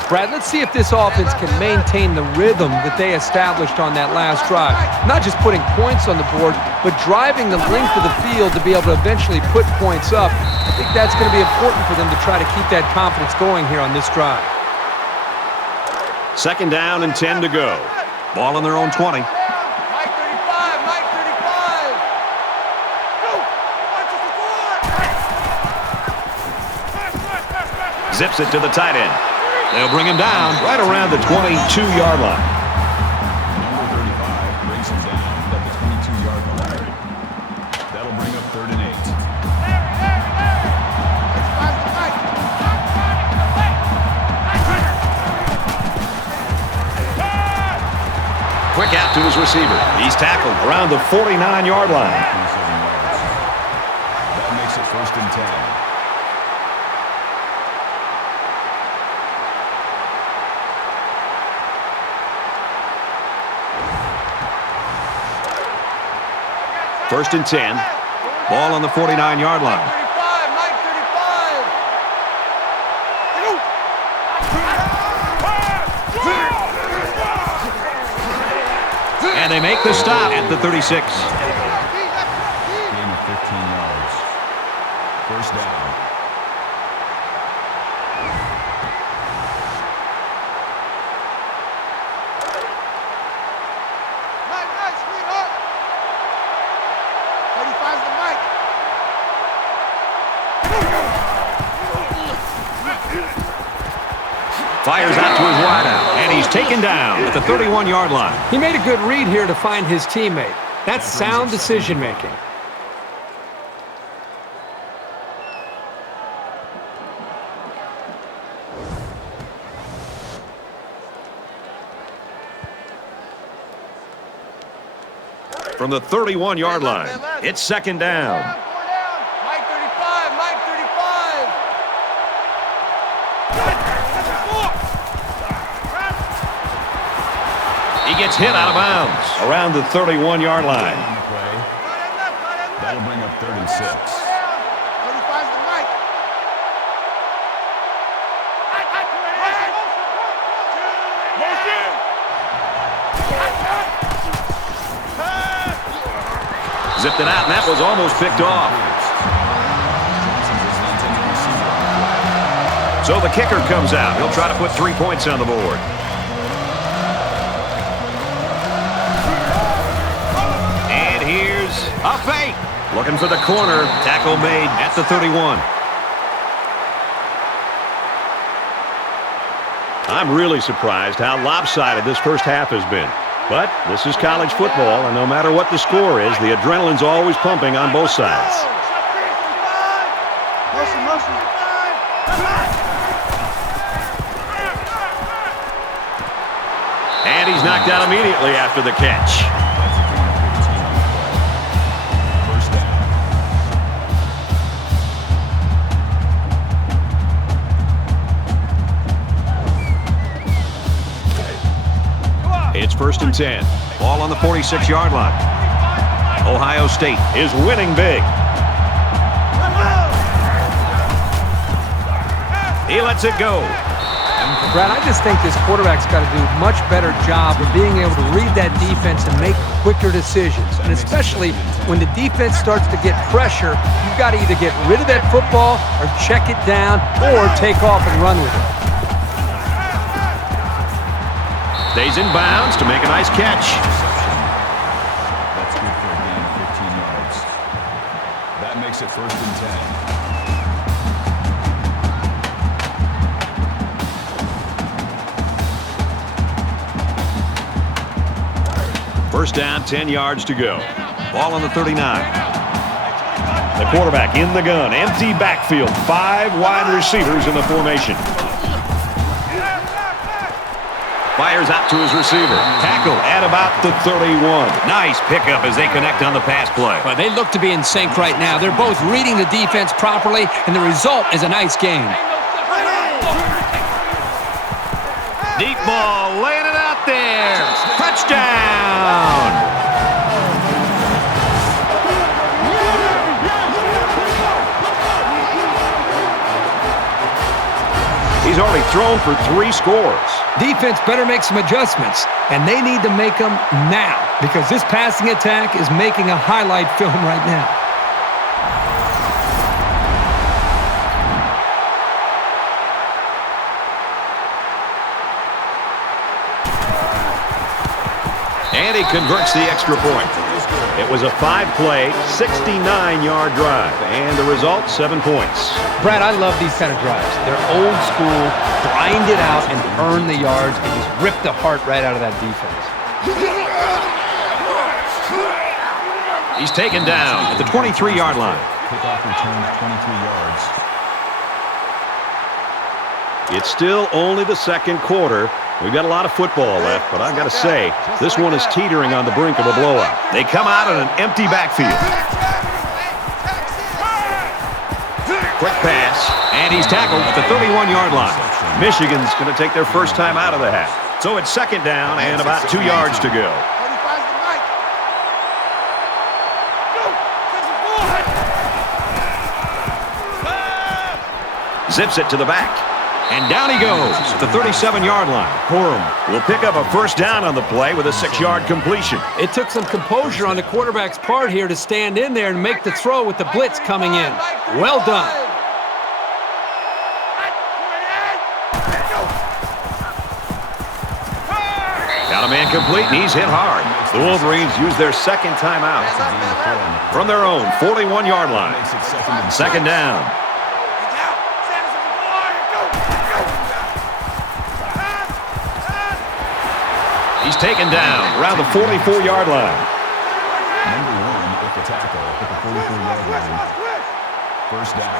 Brad, let's see if this offense can maintain the rhythm that they established on that last drive. Not just putting points on the board, but driving the length of the field to be able to eventually put points up. I think that's going to be important for them to try to keep that confidence going here on this drive. 2nd down and 10 to go. Ball on their own 20. Zips it to the tight end. They'll bring him down right around the 22-yard line. Number 35 brings him down at the 22-yard line. That'll bring up 3rd and 8. Quick out to his receiver. He's tackled around the 49-yard line. That makes it 1st and 10. First and 10. Ball on the 49-yard line. And they make the stop at the 36. Gain of 15 yards. 1st down. Fires out to his wideout, and he's taken down at the 31-yard line. He made a good read here to find his teammate. That's sound decision-making. From the 31-yard line, it's 2nd down. He gets hit out of bounds around the 31-yard line. That'll bring up 3rd and 6. Zipped it out, and that was almost picked off. So the kicker comes out. He'll try to put 3 points on the board. And here's a fake. Looking for the corner. Tackle made at the 31. I'm really surprised how lopsided this first half has been. But this is college football, and no matter what the score is, the adrenaline's always pumping on both sides. And he's knocked out immediately after the catch. It's 1st and 10. Ball on the 46-yard line. Ohio State is winning big. He lets it go. Brad, I just think this quarterback's got to do a much better job of being able to read that defense and make quicker decisions. And especially when the defense starts to get pressure, you've got to either get rid of that football or check it down or take off and run with it. Stays in bounds to make a nice catch. That's good for a gain of 15 yards. That makes it 1st and 10. First down, 10 yards to go. Ball on the 39. The quarterback in the gun. Empty backfield. 5 wide receivers in the formation. Fires out to his receiver. Tackle at about the 31. Nice pickup as they connect on the pass play. Well, they look to be in sync right now. They're both reading the defense properly, and the result is a nice game. Deep ball, laying it out there. Touchdown! thrown for 3 scores. Defense better make some adjustments, and they need to make them now because this passing attack is making a highlight film right now. And he converts the extra point. It was a 5-play, 69-yard drive, and the result, 7 points. Brad, I love these kind of drives. They're old school, grind it out and earn the yards and just rip the heart right out of that defense. He's taken down at the 23-yard line. Kickoff returns 23 yards. It's still only the second quarter. We've got a lot of football left, but I've got to say, this one is teetering on the brink of a blowout. They come out in an empty backfield. Quick pass, and he's tackled at the 31-yard line. Michigan's going to take their first time out of the half. So it's second down and about 2 yards to go. Zips it to the back. And down he goes at the 37-yard line. Corum will pick up a first down on the play with a 6-yard completion. It took some composure on the quarterback's part here to stand in there and make the throw with the blitz coming in. Well done. Got a man complete, and he's hit hard. The Wolverines use their second timeout from their own 41-yard line. Second down. He's taken down around the 44-yard line. Number 1 with the tackle at the 44-yard line. First down.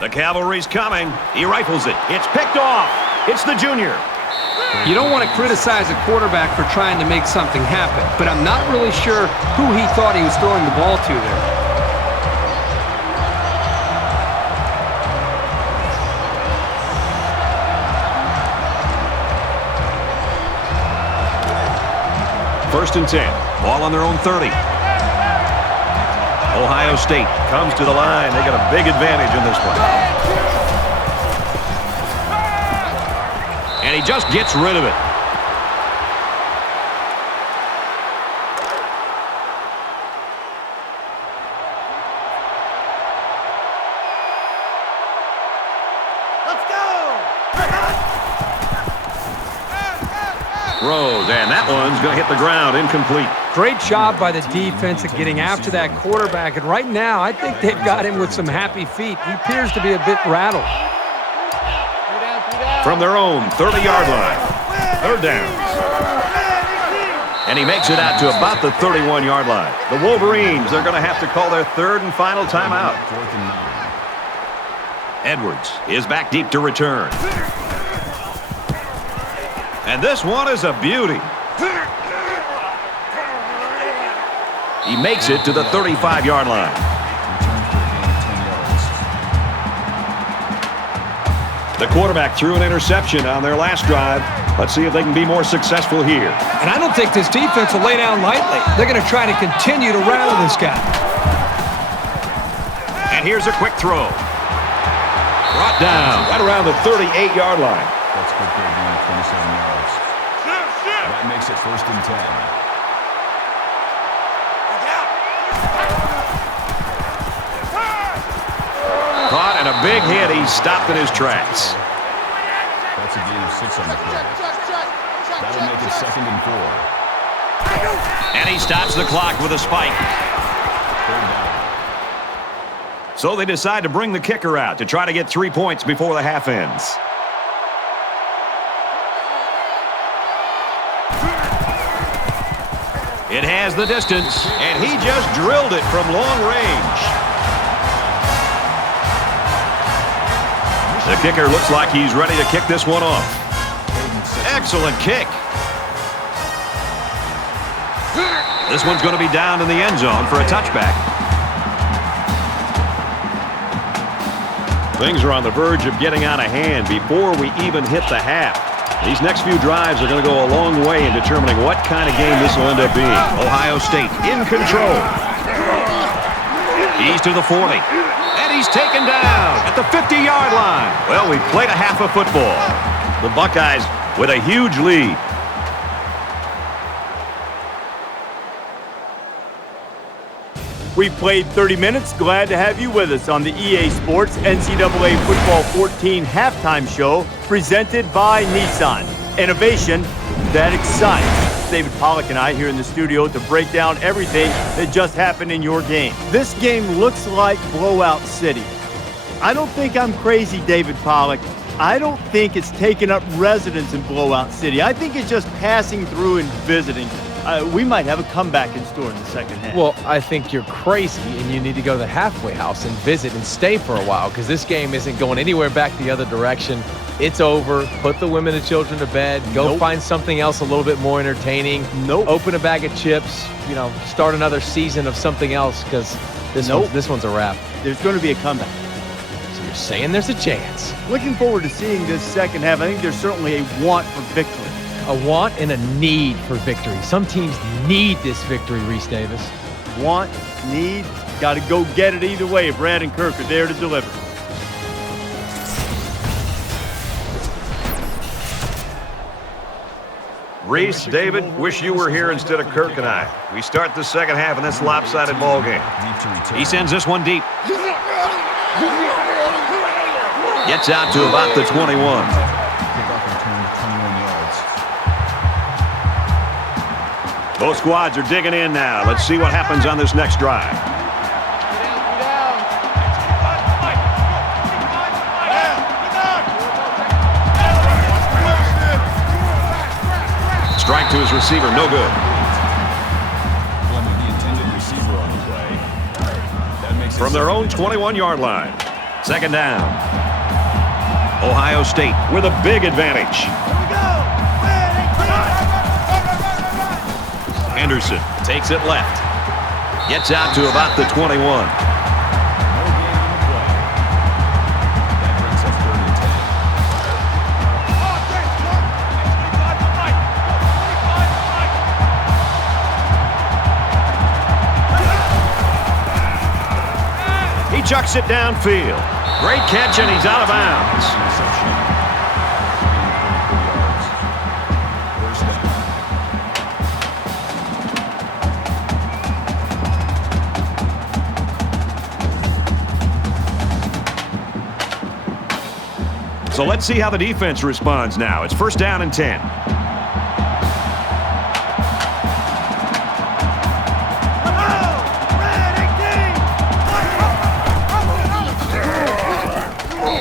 The cavalry's coming. He rifles it. It's picked off. It's the junior. You don't want to criticize a quarterback for trying to make something happen, but I'm not really sure who he thought he was throwing the ball to there. First and 10. Ball on their own 30. Ohio State comes to the line. They got a big advantage in this one. And he just gets rid of it. Throws, and that one's going to hit the ground, incomplete. Great job by the defense at getting after that quarterback, and right now I think they've got him with some happy feet. He appears to be a bit rattled. From their own 30-yard line, third down. And he makes it out to about the 31-yard line. The Wolverines are going to have to call their third and final timeout. Edwards is back deep to return. And this one is a beauty. He makes it to the 35-yard line. The quarterback threw an interception on their last drive. Let's see if they can be more successful here. And I don't think this defense will lay down lightly. They're going to try to continue to rattle this guy. And here's a quick throw. Brought down right around the 38-yard line. That's good for a gain of 27 yards. That makes it first and 10. Caught and a big hit. He's stopped in his tracks. That's a gain of 6 on the play. That'll make it second and 4. And he stops the clock with a spike. Third down. So they decide to bring the kicker out to try to get 3 points before the half ends. It has the distance, and he just drilled it from long range. The kicker looks like he's ready to kick this one off. Excellent kick. This one's going to be down in the end zone for a touchback. Things are on the verge of getting out of hand before we even hit the half. These next few drives are going to go a long way in determining what kind of game this will end up being. Ohio State in control. He's to the 40. And he's taken down at the 50-yard line. Well, we played a half of football. The Buckeyes with a huge lead. We've played 30 minutes. Glad to have you with us on the EA Sports NCAA Football 14 halftime show presented by Nissan. Innovation that excites. David Pollack and I here in the studio to break down everything that just happened in your game. This game looks like Blowout City. I don't think I'm crazy, David Pollack. I don't think it's taking up residence in Blowout City. I think it's just passing through and visiting. We might have a comeback in store in the second half. Well, I think you're crazy, and you need to go to the halfway house and visit and stay for a while, because this game isn't going anywhere back the other direction. It's over. Put the women and children to bed. Go find something else a little bit more entertaining. Open a bag of chips. Start another season of something else, because this one's a wrap. There's going to be a comeback. So you're saying there's a chance. Looking forward to seeing this second half. I think there's certainly a want for victory. A want and a need for victory. Some teams need this victory, Reese Davis. Want, need, got to go get it either way. Brad and Kirk are there to deliver. Reese, David, wish you were here instead of Kirk and I. We start the second half in this lopsided ball game. He sends this one deep. Gets out to about the 21. Both squads are digging in now. Let's see what happens on this next drive. Strike to his receiver, no good. From their own 21-yard line. Second down. Ohio State with a big advantage. Henderson takes it left. Gets out to about the 21. He chucks it downfield. Great catch, and he's out of bounds. So let's see how the defense responds now. It's first down and 10.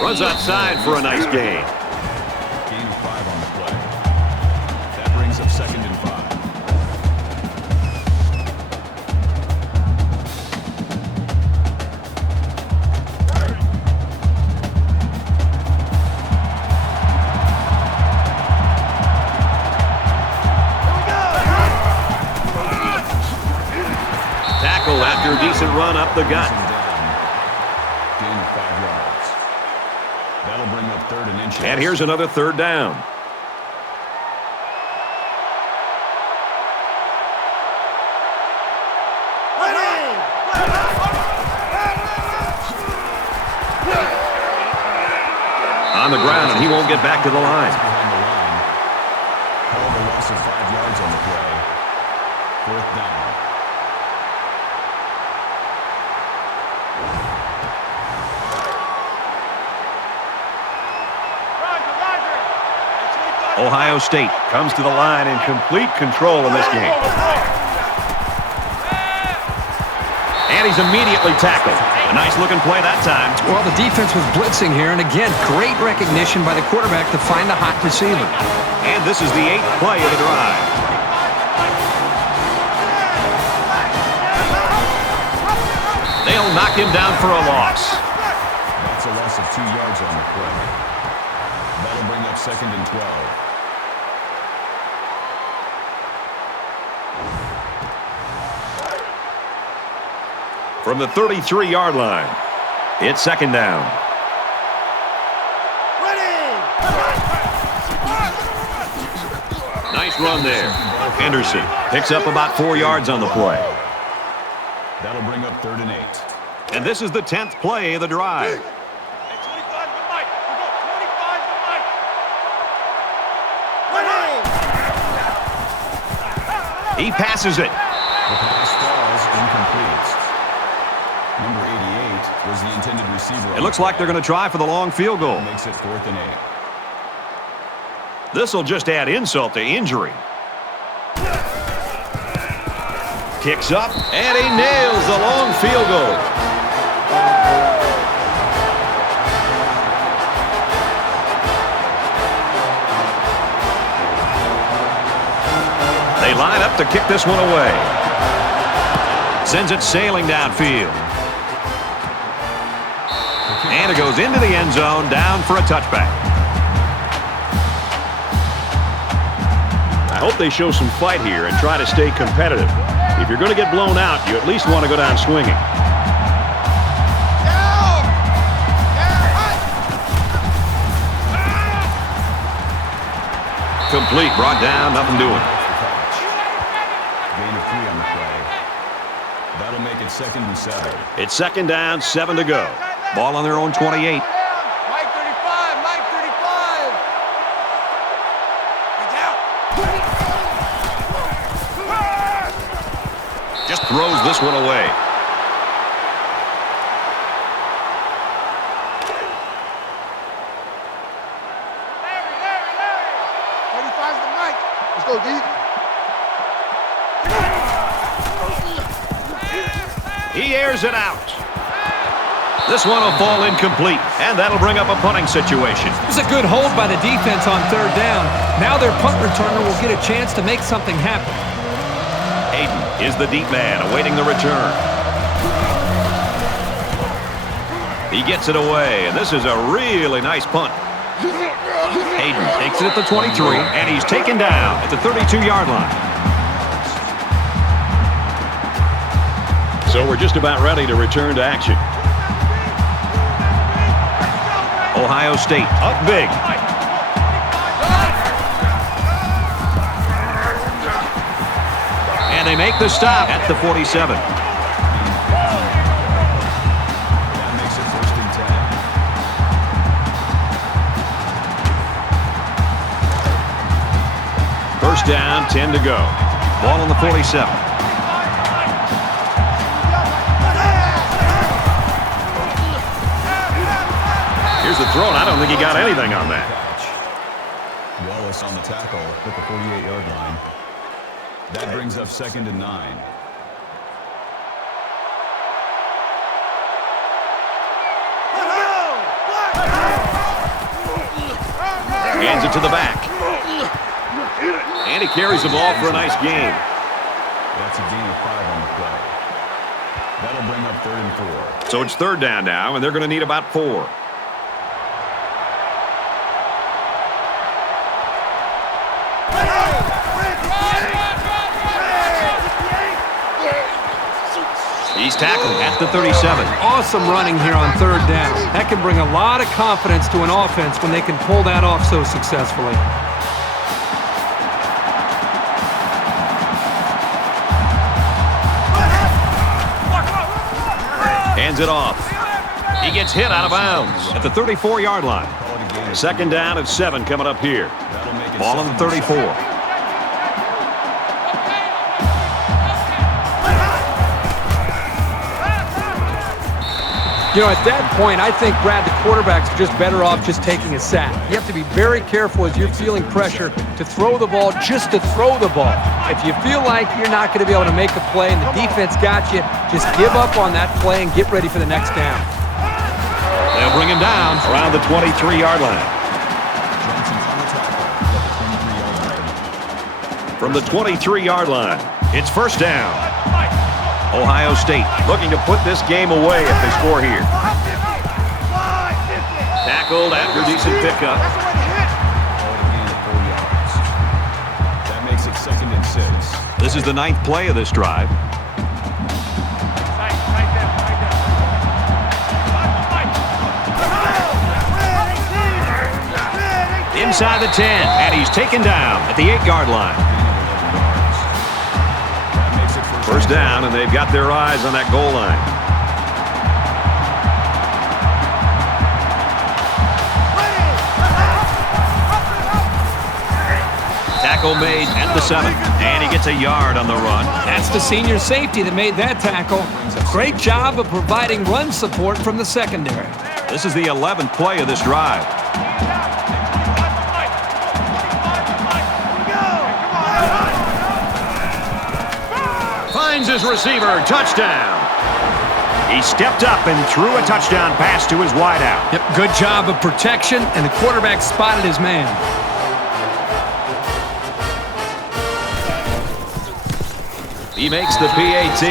Runs outside for a nice gain. Gain of 5 on the play. That brings up second and 5. After a decent run up the gut. Gain of 5 yards. That'll bring up third and inches. And here's another third down. On the ground, and he won't get back to the line. Call the loss of 5 yards on the play. Fourth down. Ohio State comes to the line in complete control in this game. And he's immediately tackled. A nice-looking play that time. Well, the defense was blitzing here, and again, great recognition by the quarterback to find a hot receiver. And this is the 8th play of the drive. They'll knock him down for a loss. That's a loss of 2 yards on the play. That'll bring up second and 12. From the 33-yard line, it's second down. Nice run there. Henderson picks up about 4 yards on the play. That'll bring up 3rd and 8. And this is the 10th play of the drive. He passes it. The pass falls incomplete. Number 88 was the intended receiver. It looks like they're going to try for the long field goal. Makes it 4th and 8. This will just add insult to injury. Kicks up, and he nails the long field goal. They line up to kick this one away. Sends it sailing downfield. And it goes into the end zone, down for a touchback. I hope they show some fight here and try to stay competitive. If you're going to get blown out, you at least want to go down swinging. Complete, brought down, nothing doing. Gain of 3 on the play. That'll make it 2nd and 7. It's 2nd down, 7 to go. Ball on their own 28. Mike 35, Mike 35. Get down. Just throws this one away. Larry. 35's the Mike. Let's go, D. He airs it out. This one will fall incomplete, and that'll bring up a punting situation. It was a good hold by the defense on 3rd down. Now their punt returner will get a chance to make something happen. Hayden is the deep man awaiting the return. He gets it away, and this is a really nice punt. Hayden takes it at the 23, and he's taken down at the 32-yard line. So we're just about ready to return to action. Ohio State up big. And they make the stop at the 47. That makes it 1st and 10. First down, 10 to go. Ball on the 47. Here's the throw, and I don't think he got anything on that. Wallace on the tackle at the 48-yard line. That brings up 2nd and 9. Hands it to the back. And he carries the ball for a nice gain. That's a gain of 5 on the play. That'll bring up 3rd and 4. So it's 3rd down now, and they're going to need about 4. He's tackled at the 37. Awesome running here on 3rd down. That can bring a lot of confidence to an offense when they can pull that off so successfully. Hands it off. He gets hit out of bounds at the 34-yard line. 2nd down and 7 coming up here. Ball on the 34. You know, at that point, I think, Brad, the quarterback's just better off just taking a sack. You have to be very careful as you're feeling pressure to throw the ball just to throw the ball. If you feel like you're not going to be able to make a play and the defense got you, just give up on that play and get ready for the next down. They'll bring him down around the 23-yard line. From the 23-yard line, it's 1st down. Ohio State looking to put this game away if they score here. Tackled after decent pickup. That makes it 2nd and 6. This is the 9th play of this drive. inside the 10, and he's taken down at the 8-yard line. First down, and they've got their eyes on that goal line. Tackle made at the 7, and he gets a yard on the run. That's the senior safety that made that tackle. Great job of providing run support from the secondary. This is the 11th play of this drive. Finds his receiver. Touchdown. He stepped up and threw a touchdown pass to his wideout. Yep, good job of protection, and the quarterback spotted his man. He makes the PAT.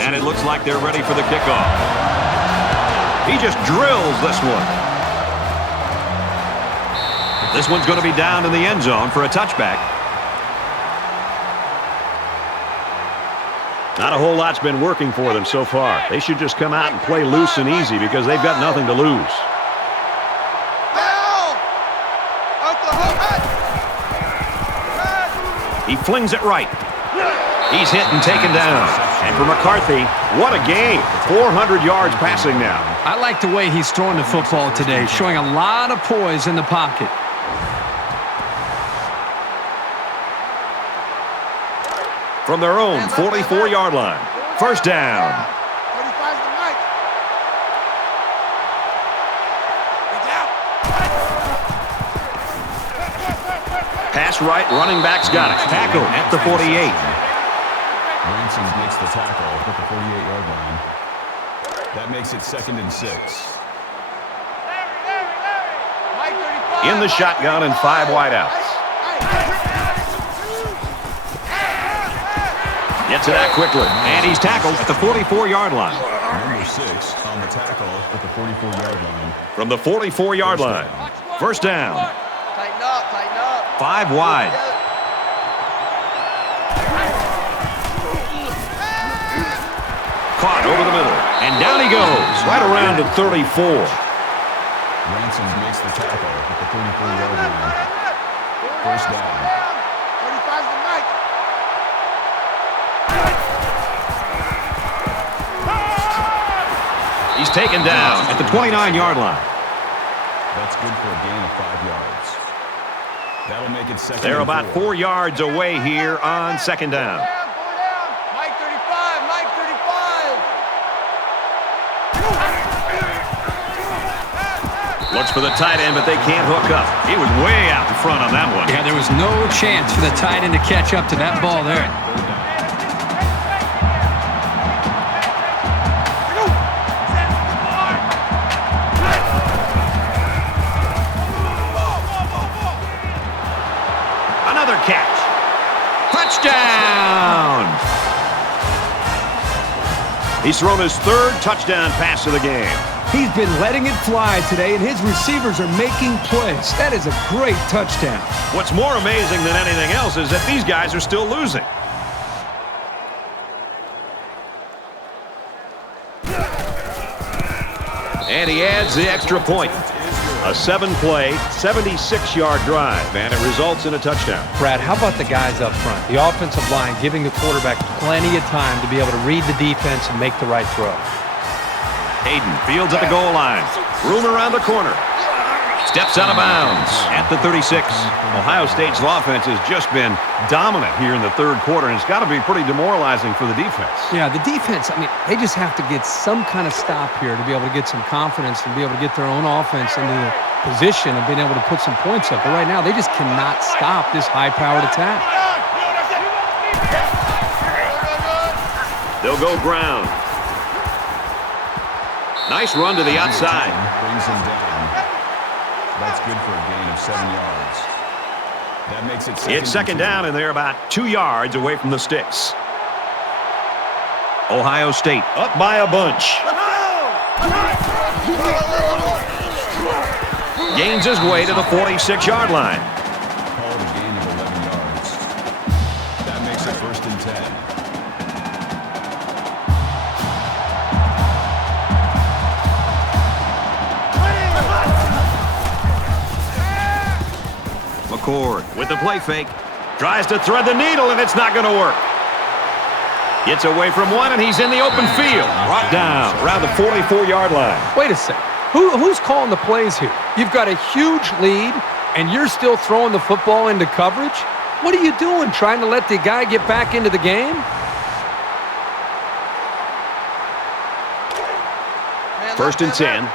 And it looks like they're ready for the kickoff. He just drills this one. This one's going to be down in the end zone for a touchback. Not a whole lot's been working for them so far. They should just come out and play loose and easy because they've got nothing to lose. He flings it right. He's hit and taken down. And for McCarthy, what a game. 400 yards passing now. I like the way he's throwing the football today, showing a lot of poise in the pocket. From their own 44-yard line. First down. 35's the mic. Pass right, running back's got it. Tackle at the 48. Ransom makes the tackle at the 48-yard line. That makes it 2nd and 6. In the shotgun and 5 wideouts. Gets it out quickly, and he's tackled at the 44-yard line. Number 6 on the tackle at the 44-yard line. From the 44-yard line. First down. Tighten up, tighten up. 5 wide. Caught over the middle, and down he goes, right around to 34. Ransom makes the tackle at the 34-yard line. First down. 35's the mic. He's taken down at the 29-yard line. That's good for a gain of 5 yards. That'll make it 2nd. They're about 4 yards away here on second down. Mike 35, Mike 35. Looks for the tight end, but they can't hook up. He was way out in front on that one. Yeah, there was no chance for the tight end to catch up to that ball there. Another catch. Touchdown! He's thrown his 3rd touchdown pass of the game. He's been letting it fly today, and his receivers are making plays. That is a great touchdown. What's more amazing than anything else is that these guys are still losing. And he adds the extra point. A 7-play, 76-yard drive, and it results in a touchdown. Brad, how about the guys up front? The offensive line giving the quarterback plenty of time to be able to read the defense and make the right throw. Hayden fields at the goal line. Room around the corner. Steps out of bounds at the 36. Ohio State's offense has just been dominant here in the 3rd quarter, and it's got to be pretty demoralizing for the defense. Yeah, the defense, I mean, they just have to get some kind of stop here to be able to get some confidence and be able to get their own offense into the position of being able to put some points up. But right now, they just cannot stop this high-powered attack. They'll go ground. Nice run to the outside. Brings him down. That's good for a gain of 7 yards. That makes it 2nd. It's second down, and they're about 2 yards away from the sticks. Ohio State up by a bunch. Gains his way to the 46-yard line. Call it a gain of 11 yards. That makes it 1st and 10. backboard with the play fake. Tries to thread the needle, and it's not going to work. Gets away from one, and he's in the open field. Brought down around the 44-yard line. Wait a second. Who's calling the plays here? You've got a huge lead, and you're still throwing the football into coverage? What are you doing, trying to let the guy get back into the game? First and 10.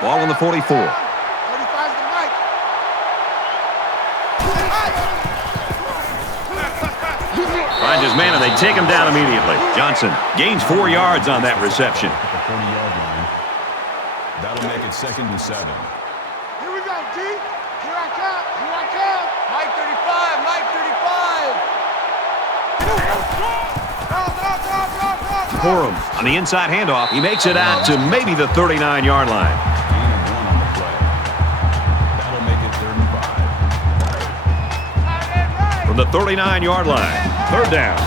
Ball on the 44. 35's the mic. Finds his man, and they take him down immediately. Johnson gains 4 yards on that reception. At the 40-yard line. That'll make it 2nd and 7. Here we go, D. Here I come. Here I come. Mike 35, Mike 35. Corum on the inside handoff. He makes it out to maybe the 39-yard line. Gain of 1 on the play. That'll make it 3rd and 5. From the 39-yard line. 3rd down.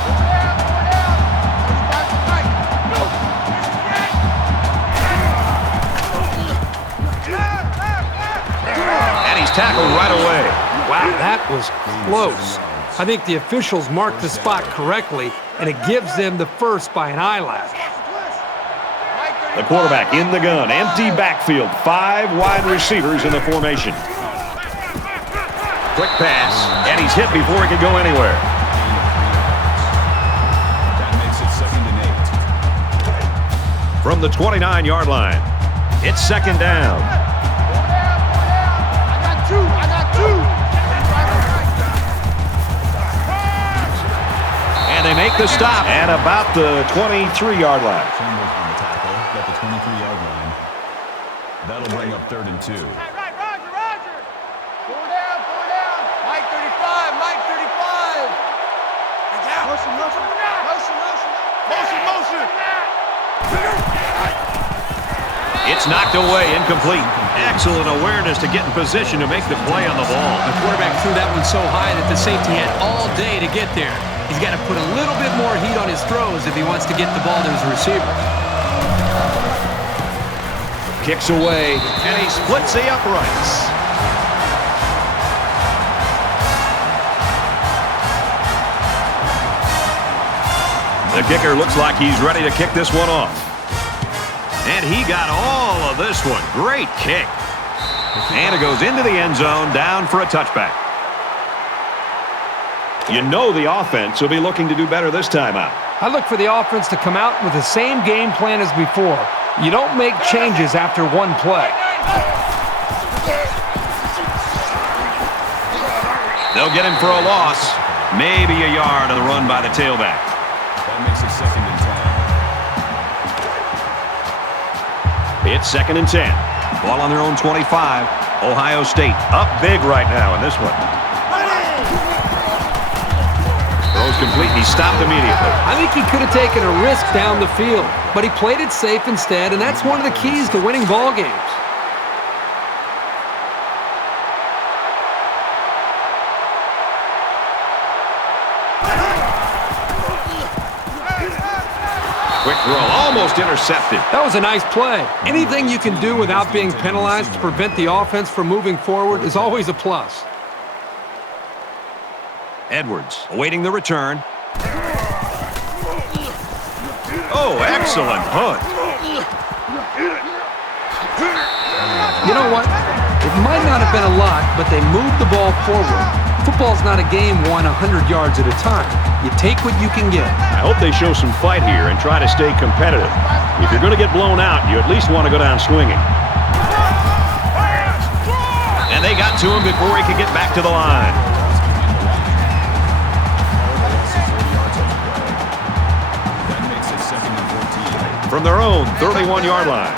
And he's tackled right away. Wow, that was close. I think the officials marked the spot correctly, and it gives them the first by an eyelash. The quarterback in the gun. Empty backfield. 5 wide receivers in the formation. Quick pass. And he's hit before he could go anywhere. That makes it 2nd and 8. From the 29-yard line. It's 2nd down. I got 2. I got 2. And they make the stop at about the 23-yard line. Chambers on the tackle. Got the 23-yard line. That'll bring up 3rd and 2. Roger. 4 down. Mike 35, Mike 35. Motion. It's knocked away, incomplete. Excellent awareness to get in position to make the play on the ball. The quarterback threw that one so high that the safety had all day to get there. He's got to put a little bit more heat on his throws if he wants to get the ball to his receiver. Kicks away, and he splits the uprights. The kicker looks like he's ready to kick this one off. And he got all of this one. Great kick. And it goes into the end zone, down for a touchback. You know the offense will be looking to do better this time out. I look for the offense to come out with the same game plan as before. You don't make changes after one play. They'll get him for a loss. Maybe a yard on the run by the tailback. That makes it 2nd and 10. It's 2nd and 10. Ball on their own 25. Ohio State up big right now in this one. Throws complete, and he stopped immediately. I think he could have taken a risk down the field, but he played it safe instead, and that's one of the keys to winning ball games. Quick throw, almost intercepted. That was a nice play. Anything you can do without being penalized to prevent the offense from moving forward is always a plus. Edwards awaiting the return. Oh, excellent punt. You know what? It might not have been a lot, but they moved the ball forward. Football's not a game won 100 yards at a time. You take what you can get. I hope they show some fight here and try to stay competitive. If you're going to get blown out, you at least want to go down swinging. And they got to him before he could get back to the line. That makes it 2nd and 14. From their own 31-yard line.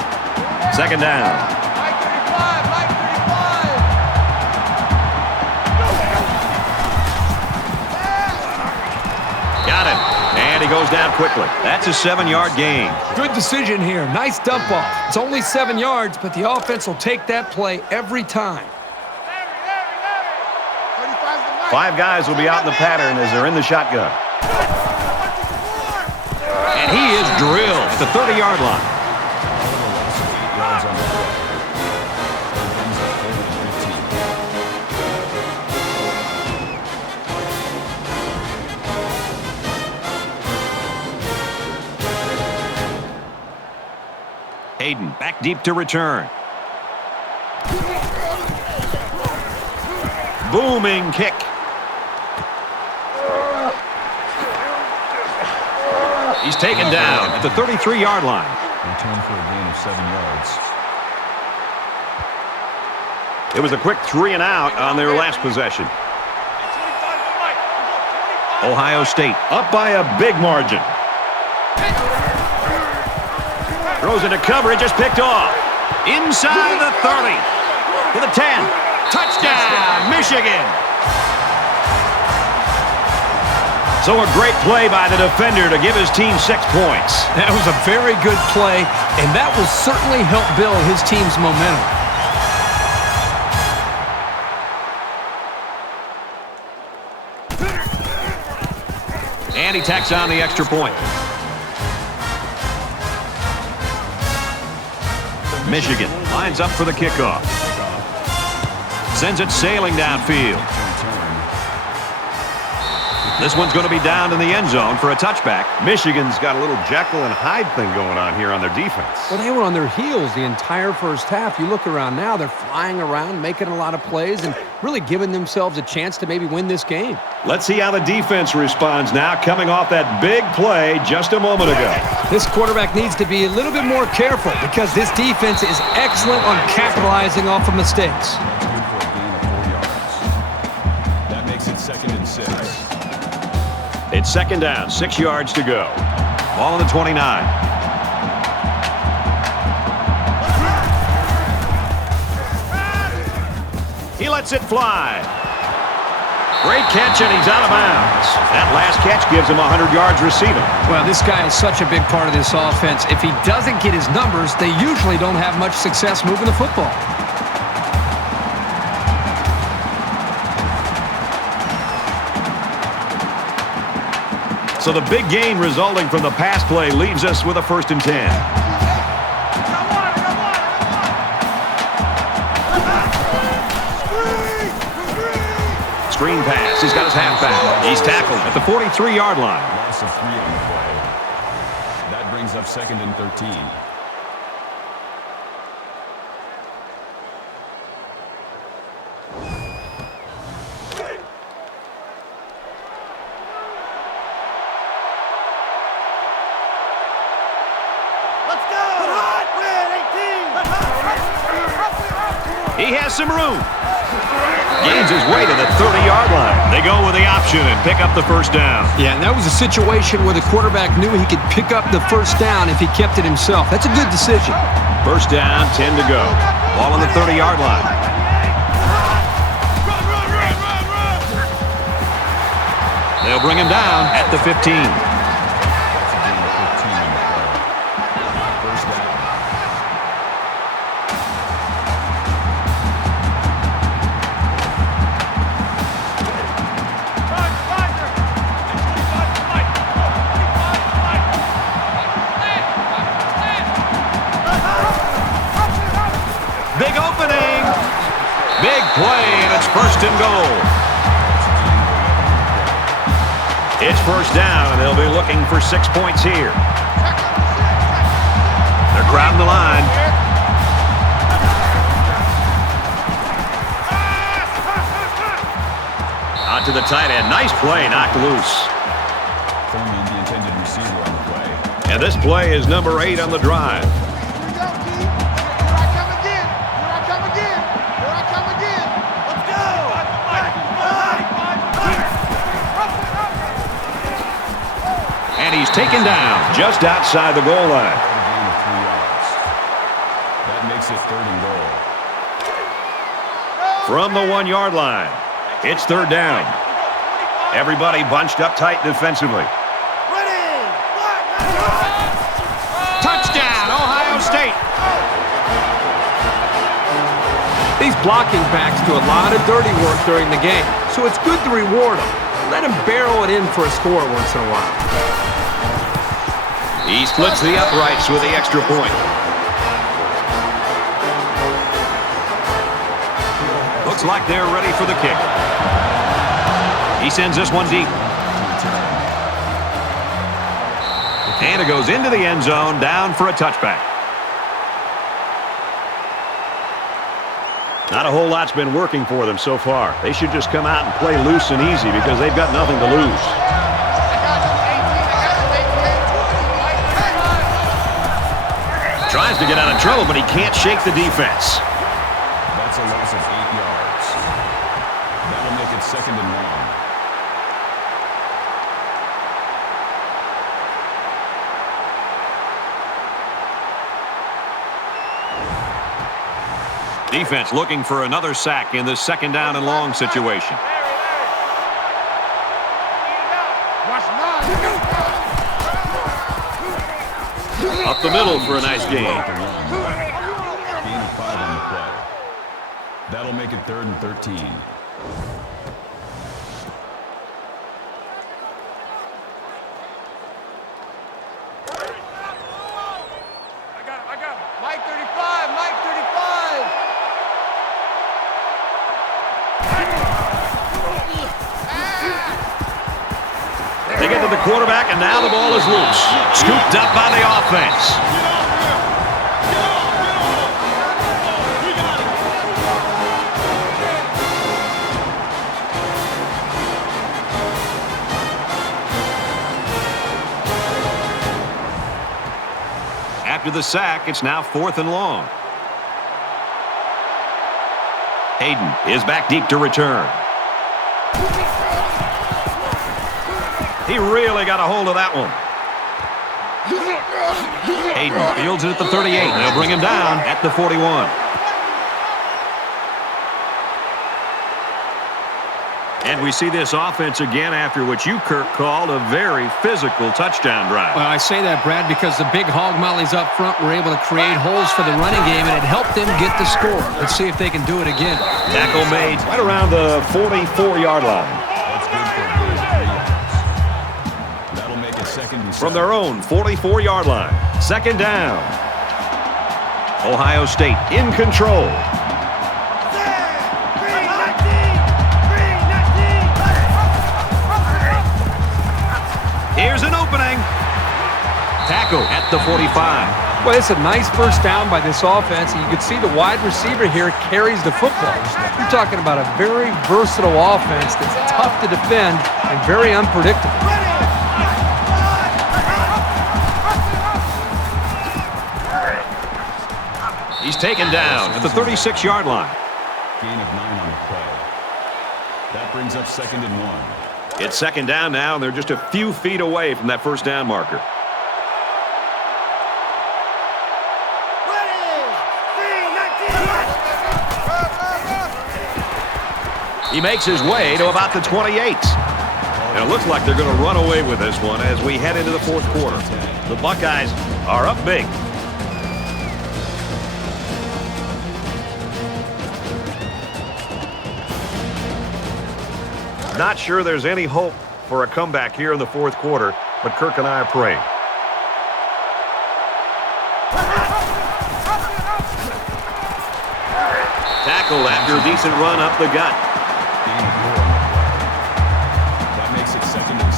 2nd down. Mike 35, Mike 35. Got him. And he goes down quickly. That's a 7-yard gain. Good decision here. Nice dump off. It's only 7 yards, but the offense will take that play every time. 35's the mic. 5 guys will be out in the pattern as they're in the shotgun. And he is drilled at the 30-yard line. Yards on the play. That brings up 4th and 15. Hayden back deep to return. Booming kick. He's taken down at the 33-yard line. Return for a gain of 7 yards. It was a quick 3 and out on their last possession. Ohio State Up by a big margin. throws into coverage, just picked off. Inside the 30. To the 10. Touchdown, Michigan. So a great play by the defender to give his team 6 points. That was a very good play, and that will certainly help build his team's momentum. And he tacks on the extra point. Michigan lines up for the kickoff. Sends it sailing downfield. This one's going to be down in the end zone for a touchback. Michigan's got a little Jekyll and Hyde thing going on here on their defense. Well, they were on their heels the entire first half. You look around now, they're flying around, making a lot of plays, and really giving themselves a chance to maybe win this game. Let's see how the defense responds now, coming off that big play just a moment ago. This quarterback needs to be a little bit more careful because this defense is excellent on capitalizing off of mistakes. That's good for a gain of 4 yards. That makes it 2nd and 6. It's 2nd down, 6 yards to go. Ball on the 29. He lets it fly. Great catch, and he's out of bounds. That last catch gives him 100 yards receiving. Well, this guy is such a big part of this offense. If he doesn't get his numbers, they usually don't have much success moving the football. So the big gain resulting from the pass play leaves us with a 1st and 10. Screen pass. He's got his halfback. He's tackled at the 43-yard line. Loss of 3 on the play. That brings up 2nd and 13. He has some room. Gains his way to the 30-yard line. They go with the option and pick up the 1st down. Yeah, and that was a situation where the quarterback knew he could pick up the 1st down if he kept it himself. That's a good decision. 1st down, 10 to go. Ball on the 30-yard line. They'll bring him down at the 15. That's a gain of 15 on the play. 1st down. Big opening. Big play, and it's 1st and goal. It's 1st down, and they'll be looking for 6 points here. They're crowding the line. Out to the tight end. Nice play, knocked loose. Throwing the intended receiver on the play. And this play is number 8 on the drive. And he's taken down just outside the goal line. A gain of 3 yards. That makes it 3rd and goal. From the 1-yard line, it's 3rd down. Everybody bunched up tight defensively. Touchdown, Ohio State. These blocking backs do a lot of dirty work during the game, so it's good to reward them. Let them barrel it in for a score once in a while. He splits the uprights with the extra point. Looks like they're ready for the kick. He sends this one deep. And it goes into the end zone, down for a touchback. Not a whole lot's been working for them so far. They should just come out and play loose and easy because they've got nothing to lose. Tries to get out of trouble, but he can't shake the defense. That's a loss of 8 yards. That'll make it 2nd and long. Defense looking for another sack in this 2nd down and long situation. Up the middle for a nice gain. Gain of 5 on the play. That'll make it 3rd and 13. I got him. Mike 35, Mike 35. They get to the quarterback, and now the ball is loose. Scooped up by the offense. After the sack, it's now 4th and long. Hayden is back deep to return. He really got a hold of that one. Hayden fields it at the 38. They'll bring him down at the 41. And we see this offense again after what you, Kirk, called a very physical touchdown drive. Well, I say that, Brad, because the big hog mollies up front were able to create holes for the running game, and it helped them get the score. Let's see if they can do it again. Tackle made Right around the 44-yard line. That's good for a gain of 3 yards. That'll make it 2nd and 7. from their own 44-yard line. 2nd down. Ohio State in control. Here's an opening. Tackle at the 45. Well, it's a nice first down by this offense, and you can see the wide receiver here carries the football. You're talking about a very versatile offense that's tough to defend and very unpredictable. He's taken down at the 36-yard line. Gain of 9 on the play. That brings up 2nd and 1. It's 2nd down now, and they're just a few feet away from that first down marker. He makes his way to about the 28. And it looks like they're going to run away with this one as we head into the 4th quarter. The Buckeyes are up big. Not sure there's any hope for a comeback here in the 4th quarter, but Kirk and I are praying. Tackled after a decent run up the gut. Gain of 4 on the play. That makes it 2nd and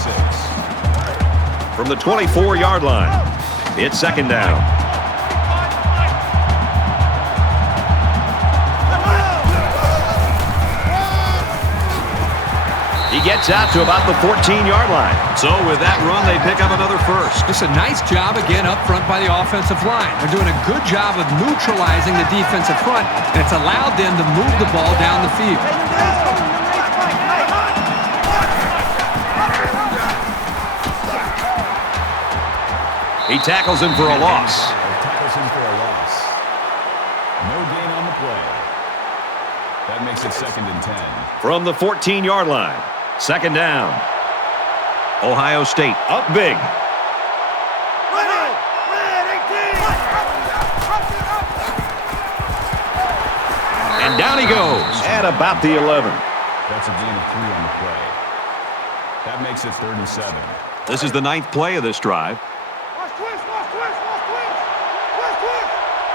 6. From the 24-yard line, it's 2nd down. He gets out to about the 14-yard line. So with that run, they pick up another first. Just a nice job again up front by the offensive line. They're doing a good job of neutralizing the defensive front, and it's allowed them to move the ball down the field. He tackles him for a loss. Tackles him for a loss. No gain on the play. That makes it 2nd and 10. From the 14-yard line, 2nd down. Ohio State up big. And down he goes at about the 11. That's a gain of 3 on the play. That makes it 3rd and 7. This is the 9th play of this drive. Watch twist.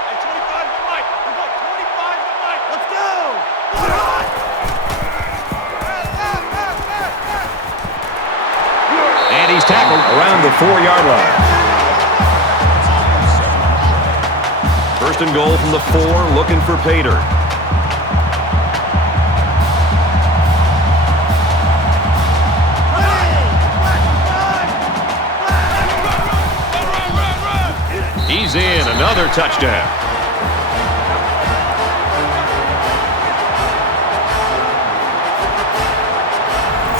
Hey, 25 to Mike. We got 25 to Mike. Let's go. And he's tackled around the 4-yard line. 1st and goal from the 4, looking for Pater. He's in. Another touchdown.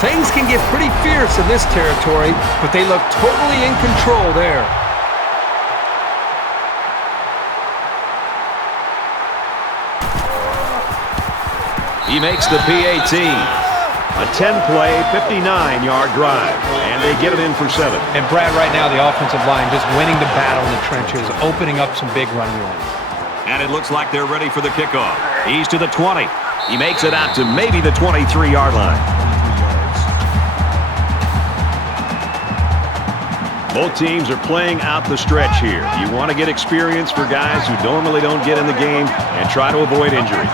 Things can get pretty fierce in this territory, but they look totally in control there. He makes the PAT. A 10-play, 59-yard drive, and they get it in for 7. And Brad, right now, the offensive line just winning the battle in the trenches, opening up some big running lanes. And it looks like they're ready for the kickoff. He's to the 20. He makes it out to maybe the 23-yard line. Both teams are playing out the stretch here. You want to get experience for guys who normally don't get in the game and try to avoid injuries.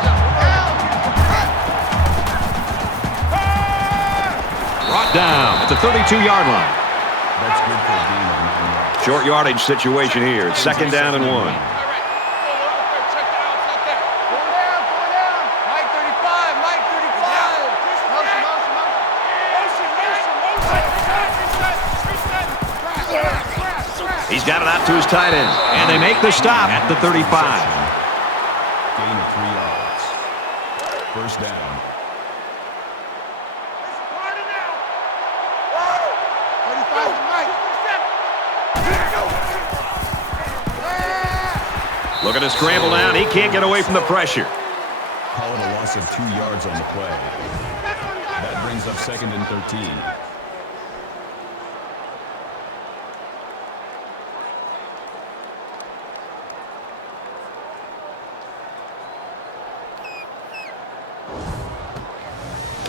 Brought down at the 32-yard line. That's good for a gain of 9 yards. Short yardage situation here. It's 2nd down and 1. He's got it out to his tight end, and they make the stop at the 35. Gain of 3 yards. First down. Looking to scramble down. He can't get away from the pressure. Call it a loss of 2 yards on the play. That brings up 2nd and 13.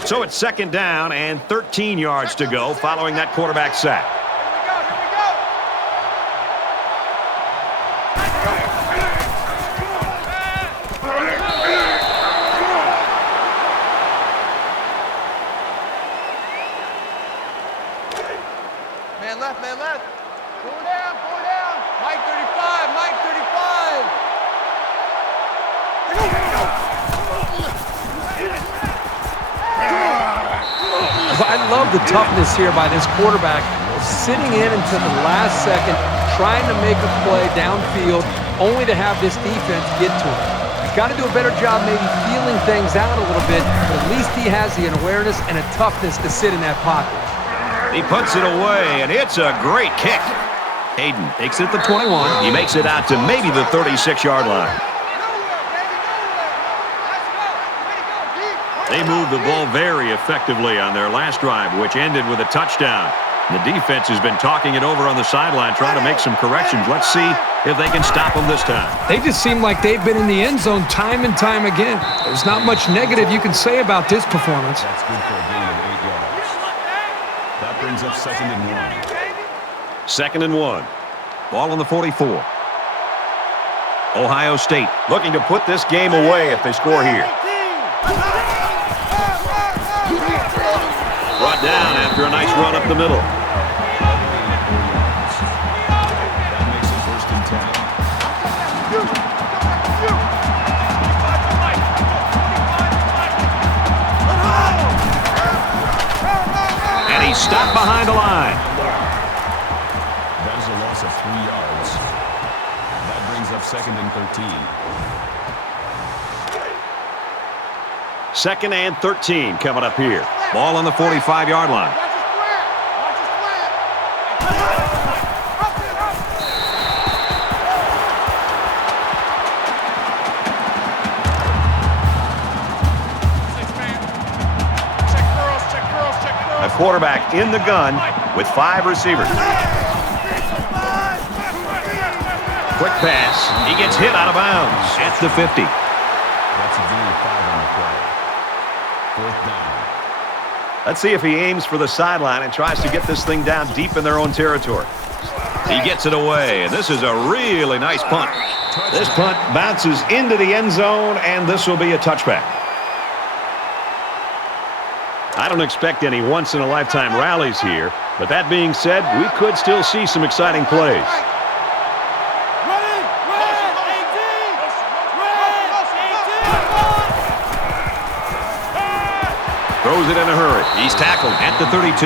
So it's 2nd down and 13 yards to go following that quarterback sack. Man left, man left. Four down, four down. Mike 35, Mike 35. I love the toughness here by this quarterback, sitting in until the last second, trying to make a play downfield, only to have this defense get to him. He's got to do a better job maybe feeling things out a little bit, but at least he has the awareness and a toughness to sit in that pocket. He puts it away, and it's a great kick. Hayden takes it at the 21. He makes it out to maybe the 36-yard line. They moved the ball very effectively on their last drive, which ended with a touchdown. The defense has been talking it over on the sideline, trying to make some corrections. Let's see if they can stop them this time. They just seem like they've been in the end zone time and time again. There's not much negative you can say about this performance. That's good for a gain of 8 yards. That brings up 2nd and 1. 2nd and 1. Ball on the 44. Ohio State looking to put this game away if they score here. Brought down after a nice run up the middle. That makes it 1st and 10. And he's stopped behind the line. That is a loss of 3 yards. That brings up 2nd and 13. 2nd and 13 coming up here. Ball on the 45-yard line. A quarterback in the gun with 5 receivers. Quick pass. He gets hit out of bounds at the 50. That's a gain of 5 on the play. 4th down. Let's see if he aims for the sideline and tries to get this thing down deep in their own territory. He gets it away, and this is a really nice punt. This punt bounces into the end zone, and this will be a touchback. I don't expect any once-in-a-lifetime rallies here, but that being said, we could still see some exciting plays. Throws it in a hurry. He's tackled at the 32.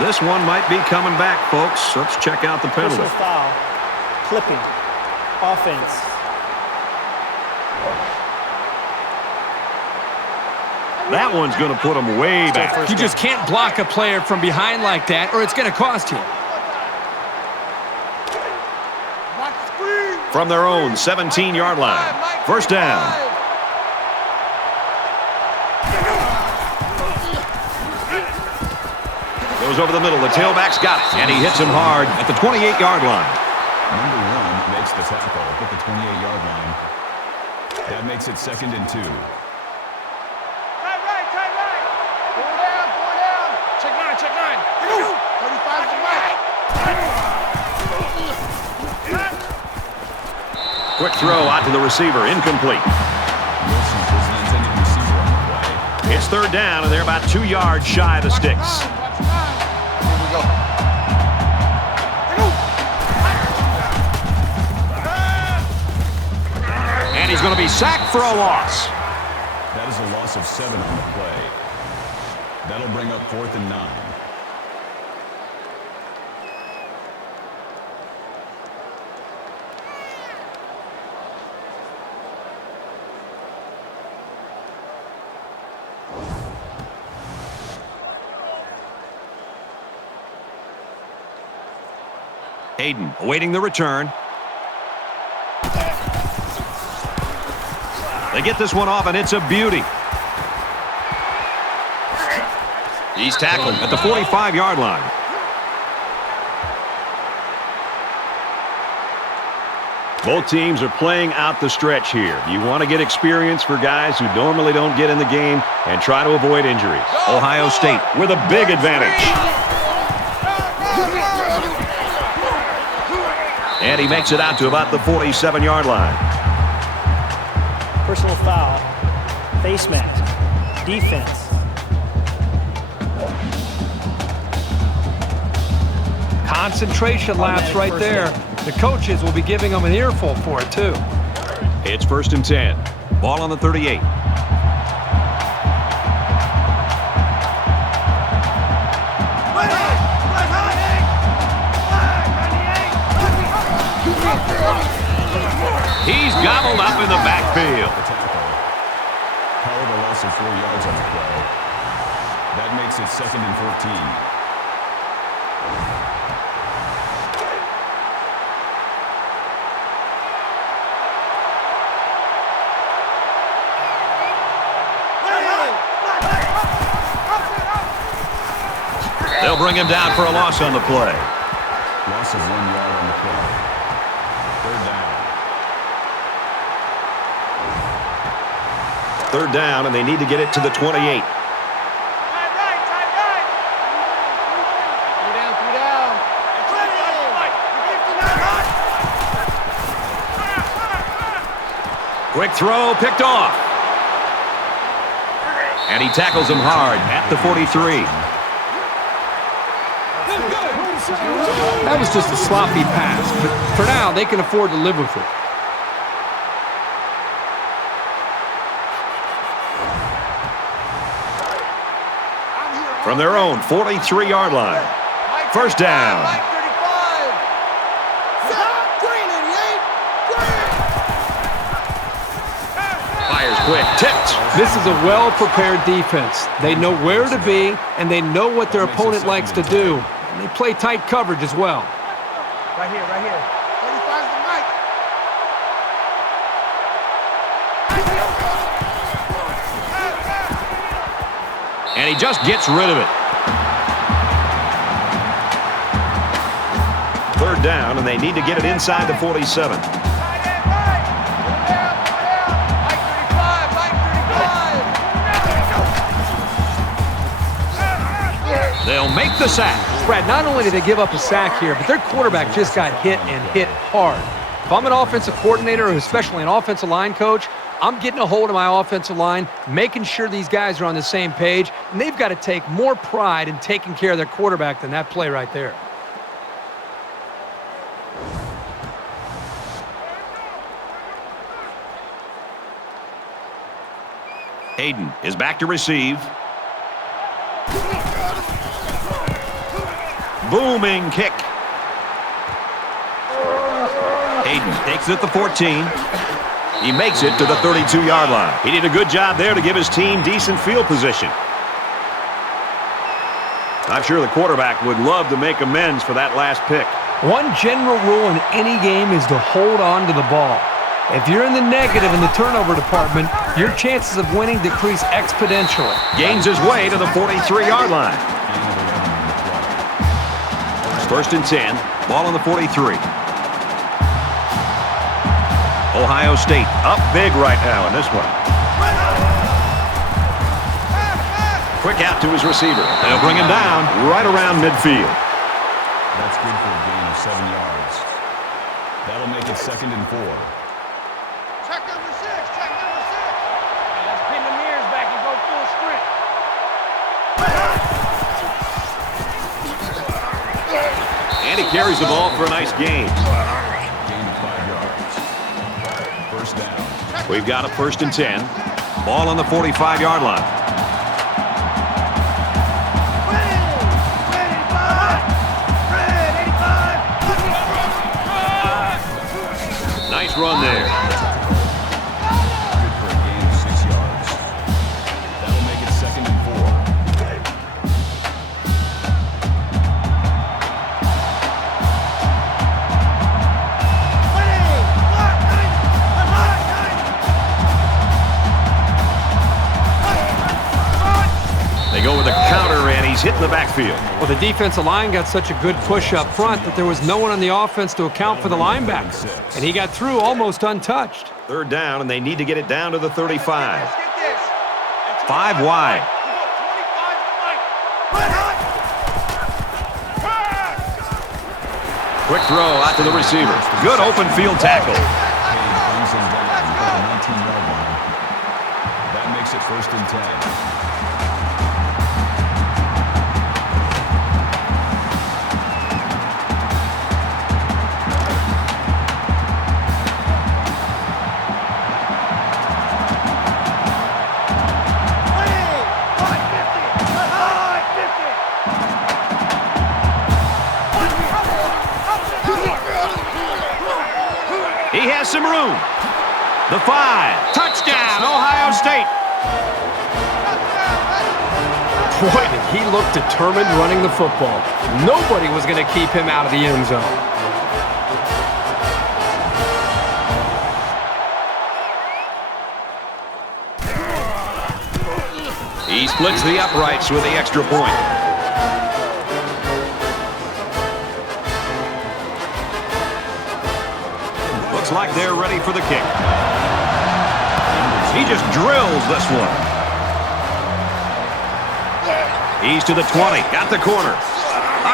This one might be coming back, folks. Let's check out the penalty. Personal foul, clipping. offense. That one's going to put them way back. You just can't block a player from behind like that, or it's going to cost you. From their own 17-yard line. First down. Goes over the middle. The tailback's got it. And he hits him hard at the 28-yard line. Number 1 makes the tackle at the 28-yard line. That makes it 2nd and 2. Check 9. 35 to right. Quick throw out to the receiver. Incomplete. Wilson was the intended receiver on the play. It's third down, and they're about 2 yards shy of the sticks. Here we go. And he's going to be sacked for a loss. That is a loss of 7 on the play. That'll bring up 4th and 9. Hayden awaiting the return. They get this one off, and it's a beauty. He's tackled at the 45-yard line. Both teams are playing out the stretch here. You want to get experience for guys who normally don't get in the game and try to avoid injuries. Ohio State with a big advantage. And he makes it out to about the 47-yard line. Personal foul. Face mask. Defense. Concentration lapse right there. The coaches will be giving them an earful for it, too. It's 1st and 10. Ball on the 38. He's gobbled up in the backfield. Called a loss of 4 yards on the play. That makes it 2nd and 14. They'll bring him down for a loss on the play. Loss of 1 yard on the play. 3rd down. 3rd down, and they need to get it to the 28. Quick throw, picked off. And he tackles him hard at the 43. That was just a sloppy pass, but for now, they can afford to live with it. From their own 43-yard line. First down. Fires quick, tipped. This is a well-prepared defense. They know where to be, and they know what their opponent likes to do. And they play tight coverage as well. Right here. 35's the mic. And he just gets rid of it. 3rd down, and they need to get it inside the 47. They'll make the sack. Brad, not only did they give up a sack here, but their quarterback just got hit and hit hard. If I'm an offensive coordinator, or especially an offensive line coach, I'm getting a hold of my offensive line, making sure these guys are on the same page, and they've got to take more pride in taking care of their quarterback than that play right there. Hayden is back to receive. Booming kick. Hayden takes it at the 14. He makes it to the 32-yard line. He did a good job there to give his team decent field position. I'm sure the quarterback would love to make amends for that last pick. One general rule in any game is to hold on to the ball. If you're in the negative in the turnover department, your chances of winning decrease exponentially. Gains his way to the 43-yard line. First and 10. Ball on the 43. Ohio State up big right now in this one. Quick out to his receiver. They'll bring him down right around midfield. That's good for a gain of 7 yards. That'll make it 2nd and 4. Check number 6. Check number 6. Let's pin the mirrors back and go full sprint. And he carries the ball for a nice gain. Gain of 5 yards. First down. We've got a first and 10. Ball on the 45-yard line. Nice run there. Good for a gain of 6 yards. That'll make it 2nd and 4. They go with a counter, and he's hitting the backfield. Well, the defensive line got such a good push up front that there was no one on the offense to account for the linebackers. And he got through almost untouched. Third down, and they need to get it down to the 35. Let's get this. 5 wide. Quick throw out to the receiver. Good open field tackle. Brings him down at the 19-yard line. That makes it 1st and 10. He has some room. The 5. Touchdown, Ohio State. Boy, did he look determined running the football. Nobody was going to keep him out of the end zone. He splits the uprights with the extra point. Looks like they're ready for the kick. He just drills this one. He's to the 20. Got the corner.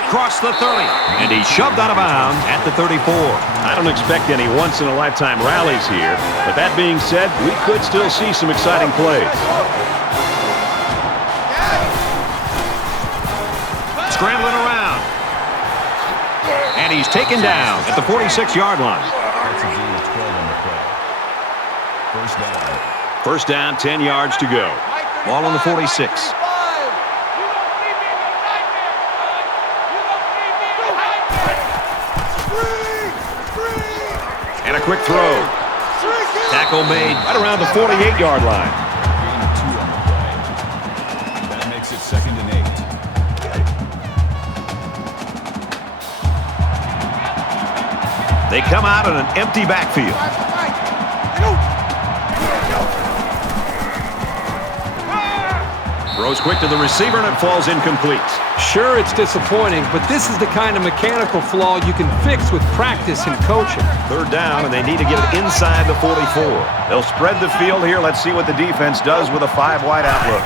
Across the 30. And he's shoved out of bounds at the 34. I don't expect any once-in-a-lifetime rallies here, but that being said, we could still see some exciting plays. Scrambling around. And he's taken down at the 46-yard line. That's a gain of 12 on the play. First down. First down, 10 yards to go. Ball on the 46. And a quick throw. Tackle made right around the 48-yard line. Gain of 2 on the play. That makes it 2nd and 8. They come out in an empty backfield. Throws quick to the receiver, and it falls incomplete. Sure, it's disappointing, but this is the kind of mechanical flaw you can fix with practice and coaching. Third down, and they need to get it inside the 44. They'll spread the field here. Let's see what the defense does with a 5-wide outlook.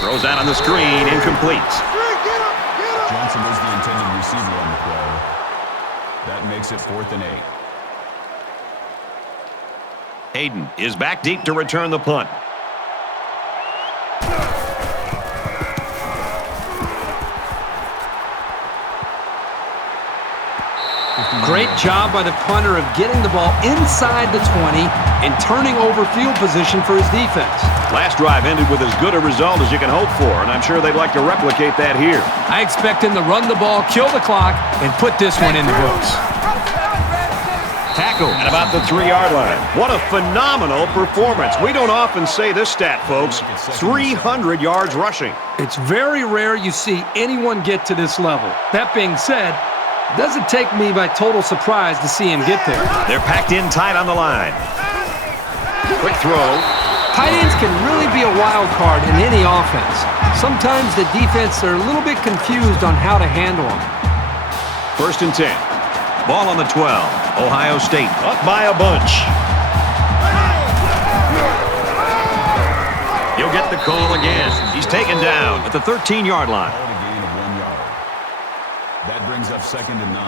Throws out on the screen, incomplete. Johnson is the intended receiver on the play. That makes it 4th and 8. Hayden is back deep to return the punt. Great job by the punter of getting the ball inside the 20 and turning over field position for his defense. Last drive ended with as good a result as you can hope for, and I'm sure they'd like to replicate that here. I expect him to run the ball, kill the clock, and put this one in the books. Tackle at about the 3-yard line. What a phenomenal performance. We don't often say this stat, folks. 300 yards rushing. It's very rare you see anyone get to this level. That being said, it doesn't take me by total surprise to see him get there. They're packed in tight on the line. Quick throw. Tight ends can really be a wild card in any offense. Sometimes the defense are a little bit confused on how to handle them. 1st and 10. Ball on the 12. Ohio State up by a bunch. He'll get the call again. He's taken down at the 13-yard line. A gain of 1 yard. That brings up 2nd and 9.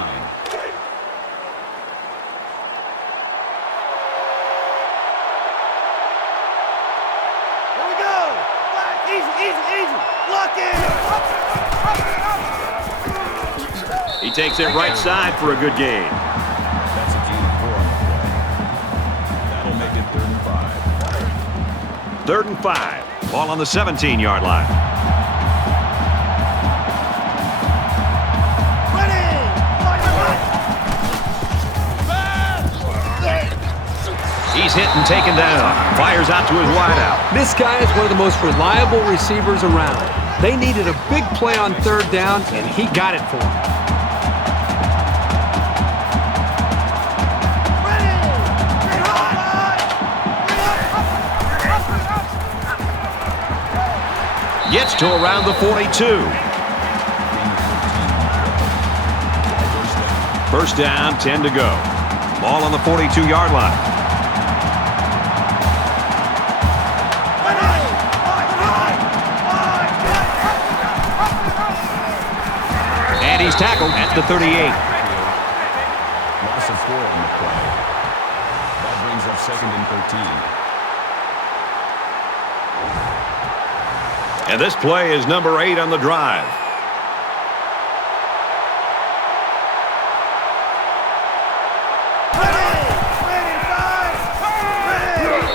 Here we go. Easy, easy, easy. Lock in. He takes it right side for a good gain. That's a gain of 4 on the play. That'll make it 3rd and 5. 3rd and 5. Ball on the 17-yard line. He's hit and taken down. Fires out to his wideout. This guy is one of the most reliable receivers around. They needed a big play on 3rd down, and he got it for them. Gets to around the 42. 1st down, 10 to go. Ball on the 42-yard line. And he's tackled at the 38. Loss of 4 on the play. That brings up 2nd and 13. And this play is number 8 on the drive.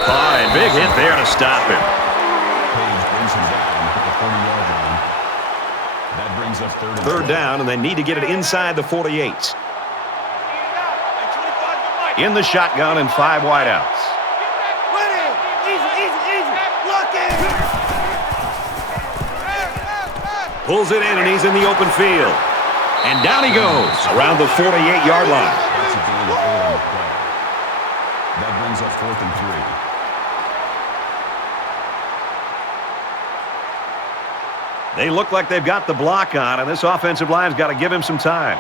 And big hit there to stop him. Page brings him down at the 40-yard line. That brings up 3rd and 3rd down, and they need to get it inside the 48. In the shotgun and 5 wideouts. Pulls it in, and he's in the open field. And down he goes around the 48-yard line. That's a gain of 8 on the play. That brings up 4th and 3. They look like they've got the block on, and this offensive line's got to give him some time.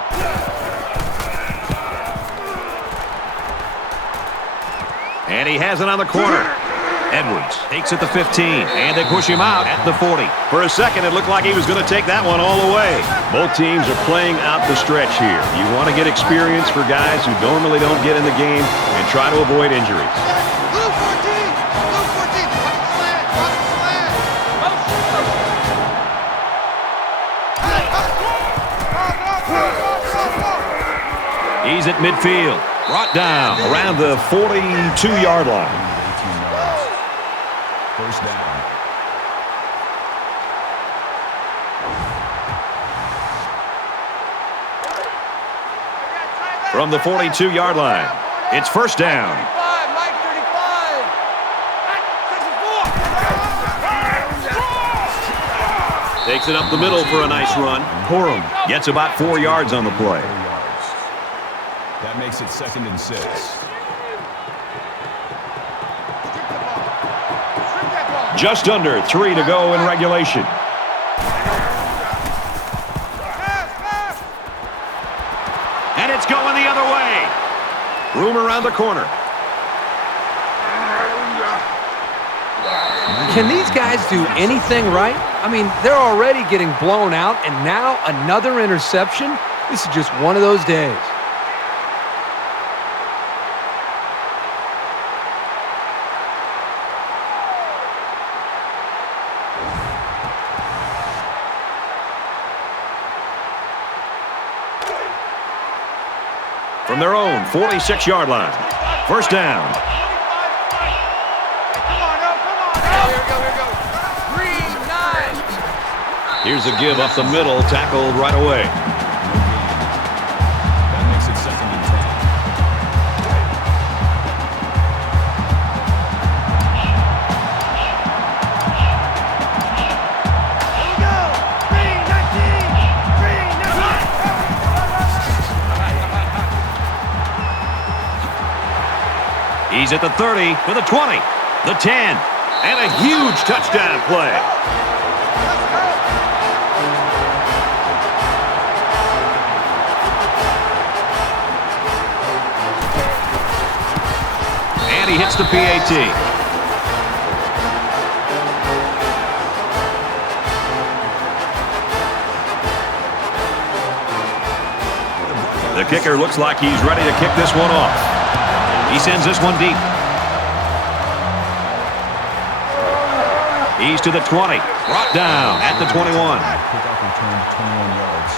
And he has it on the corner. Edwards takes it to 15, and they push him out at the 40. For a second, it looked like he was going to take that one all the way. Both teams are playing out the stretch here. You want to get experience for guys who normally don't get in the game and try to avoid injuries. Blue 14! Blue 14! Watch the slant! Watch the slant! He's at midfield. Brought down around the 42-yard line. 1st down. From the 42-yard line, it's 1st down. Mike 35! Takes it up the middle for a nice run. Corum gets about 4 yards on the play. 4 yards. That makes it 2nd and 6. Just under 3 to go in regulation. And it's going the other way. Room around the corner. Can these guys do anything right? I mean, they're already getting blown out, and now another interception? This is just one of those days. From from their own 46-yard line. First down. Here's a give up the middle, tackled right away. That makes it 2nd and 10. He's at the 30, to the 20, the 10, and a huge touchdown play. He hits the PAT. The kicker looks like he's ready to kick this one off. He sends this one deep. He's to the 20. Brought down at the 21. Kickoff return to 21 yards.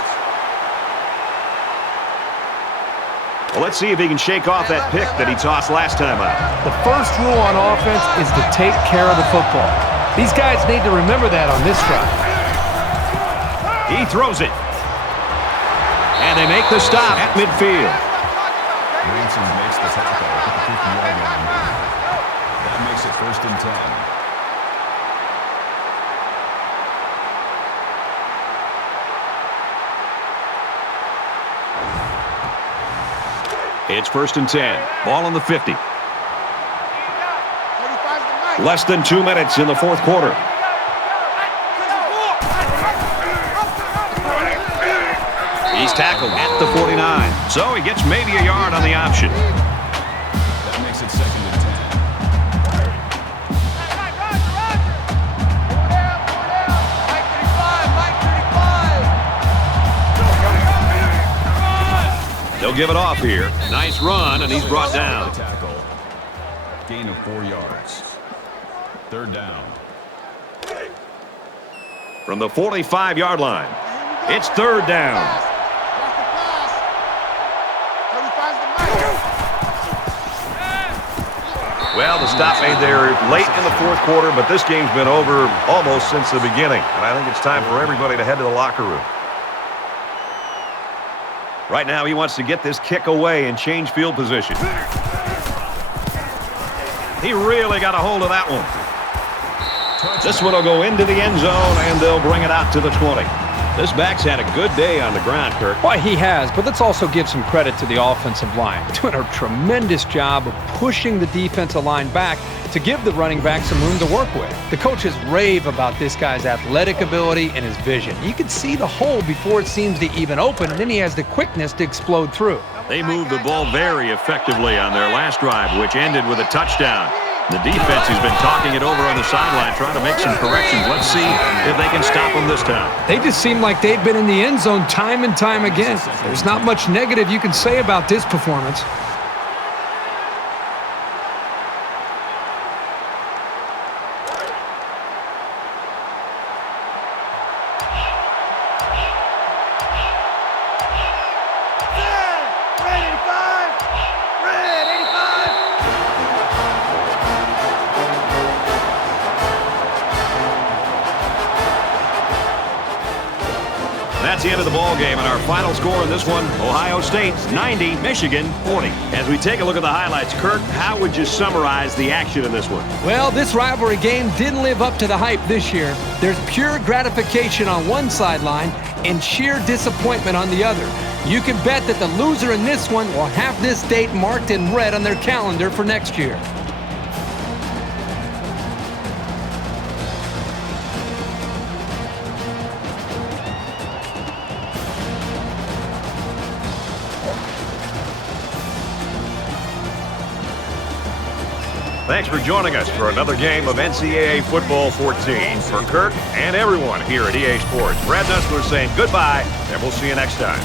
Well, let's see if he can shake off that pick that he tossed last time out. The first rule on offense is to take care of the football. These guys need to remember that on this drive. He throws it. And they make the stop at midfield. Ransom makes the tackle at the 50-yard line. That makes it 1st and 10. It's 1st and 10. Ball on the 50. Less than 2 minutes in the fourth quarter. He's tackled at the 49. So he gets maybe a yard on the option. That makes it 2nd and 10. They'll give it off here. Nice run, and he's brought down. Tackle. Gain of 4 yards. 3rd down. From the 45-yard line, it's 3rd down. Well, the stop made there late in the fourth quarter, but this game's been over almost since the beginning. And I think it's time for everybody to head to the locker room. Right now, he wants to get this kick away and change field position. He really got a hold of that one. This one will go into the end zone, and they'll bring it out to the 20. This back's had a good day on the ground, Kirk. Well, he has, but let's also give some credit to the offensive line. Doing a tremendous job of pushing the defensive line back to give the running back some room to work with. The coaches rave about this guy's athletic ability and his vision. You can see the hole before it seems to even open, and then he has the quickness to explode through. They moved the ball very effectively on their last drive, which ended with a touchdown. The defense has been talking it over on the sideline, trying to make some corrections. Let's see if they can stop them this time. They just seem like they've been in the end zone time and time again. There's not much negative you can say about this performance. That's the end of the ball game, and our final score in this one, Ohio State 90, Michigan 40. As we take a look at the highlights, Kirk, how would you summarize the action in this one? Well, this rivalry game didn't live up to the hype this year. There's pure gratification on one sideline and sheer disappointment on the other. You can bet that the loser in this one will have this date marked in red on their calendar for next year. Thanks for joining us for another game of NCAA Football 14. For Kirk and everyone here at EA Sports, Brad Nussler saying goodbye, and we'll see you next time.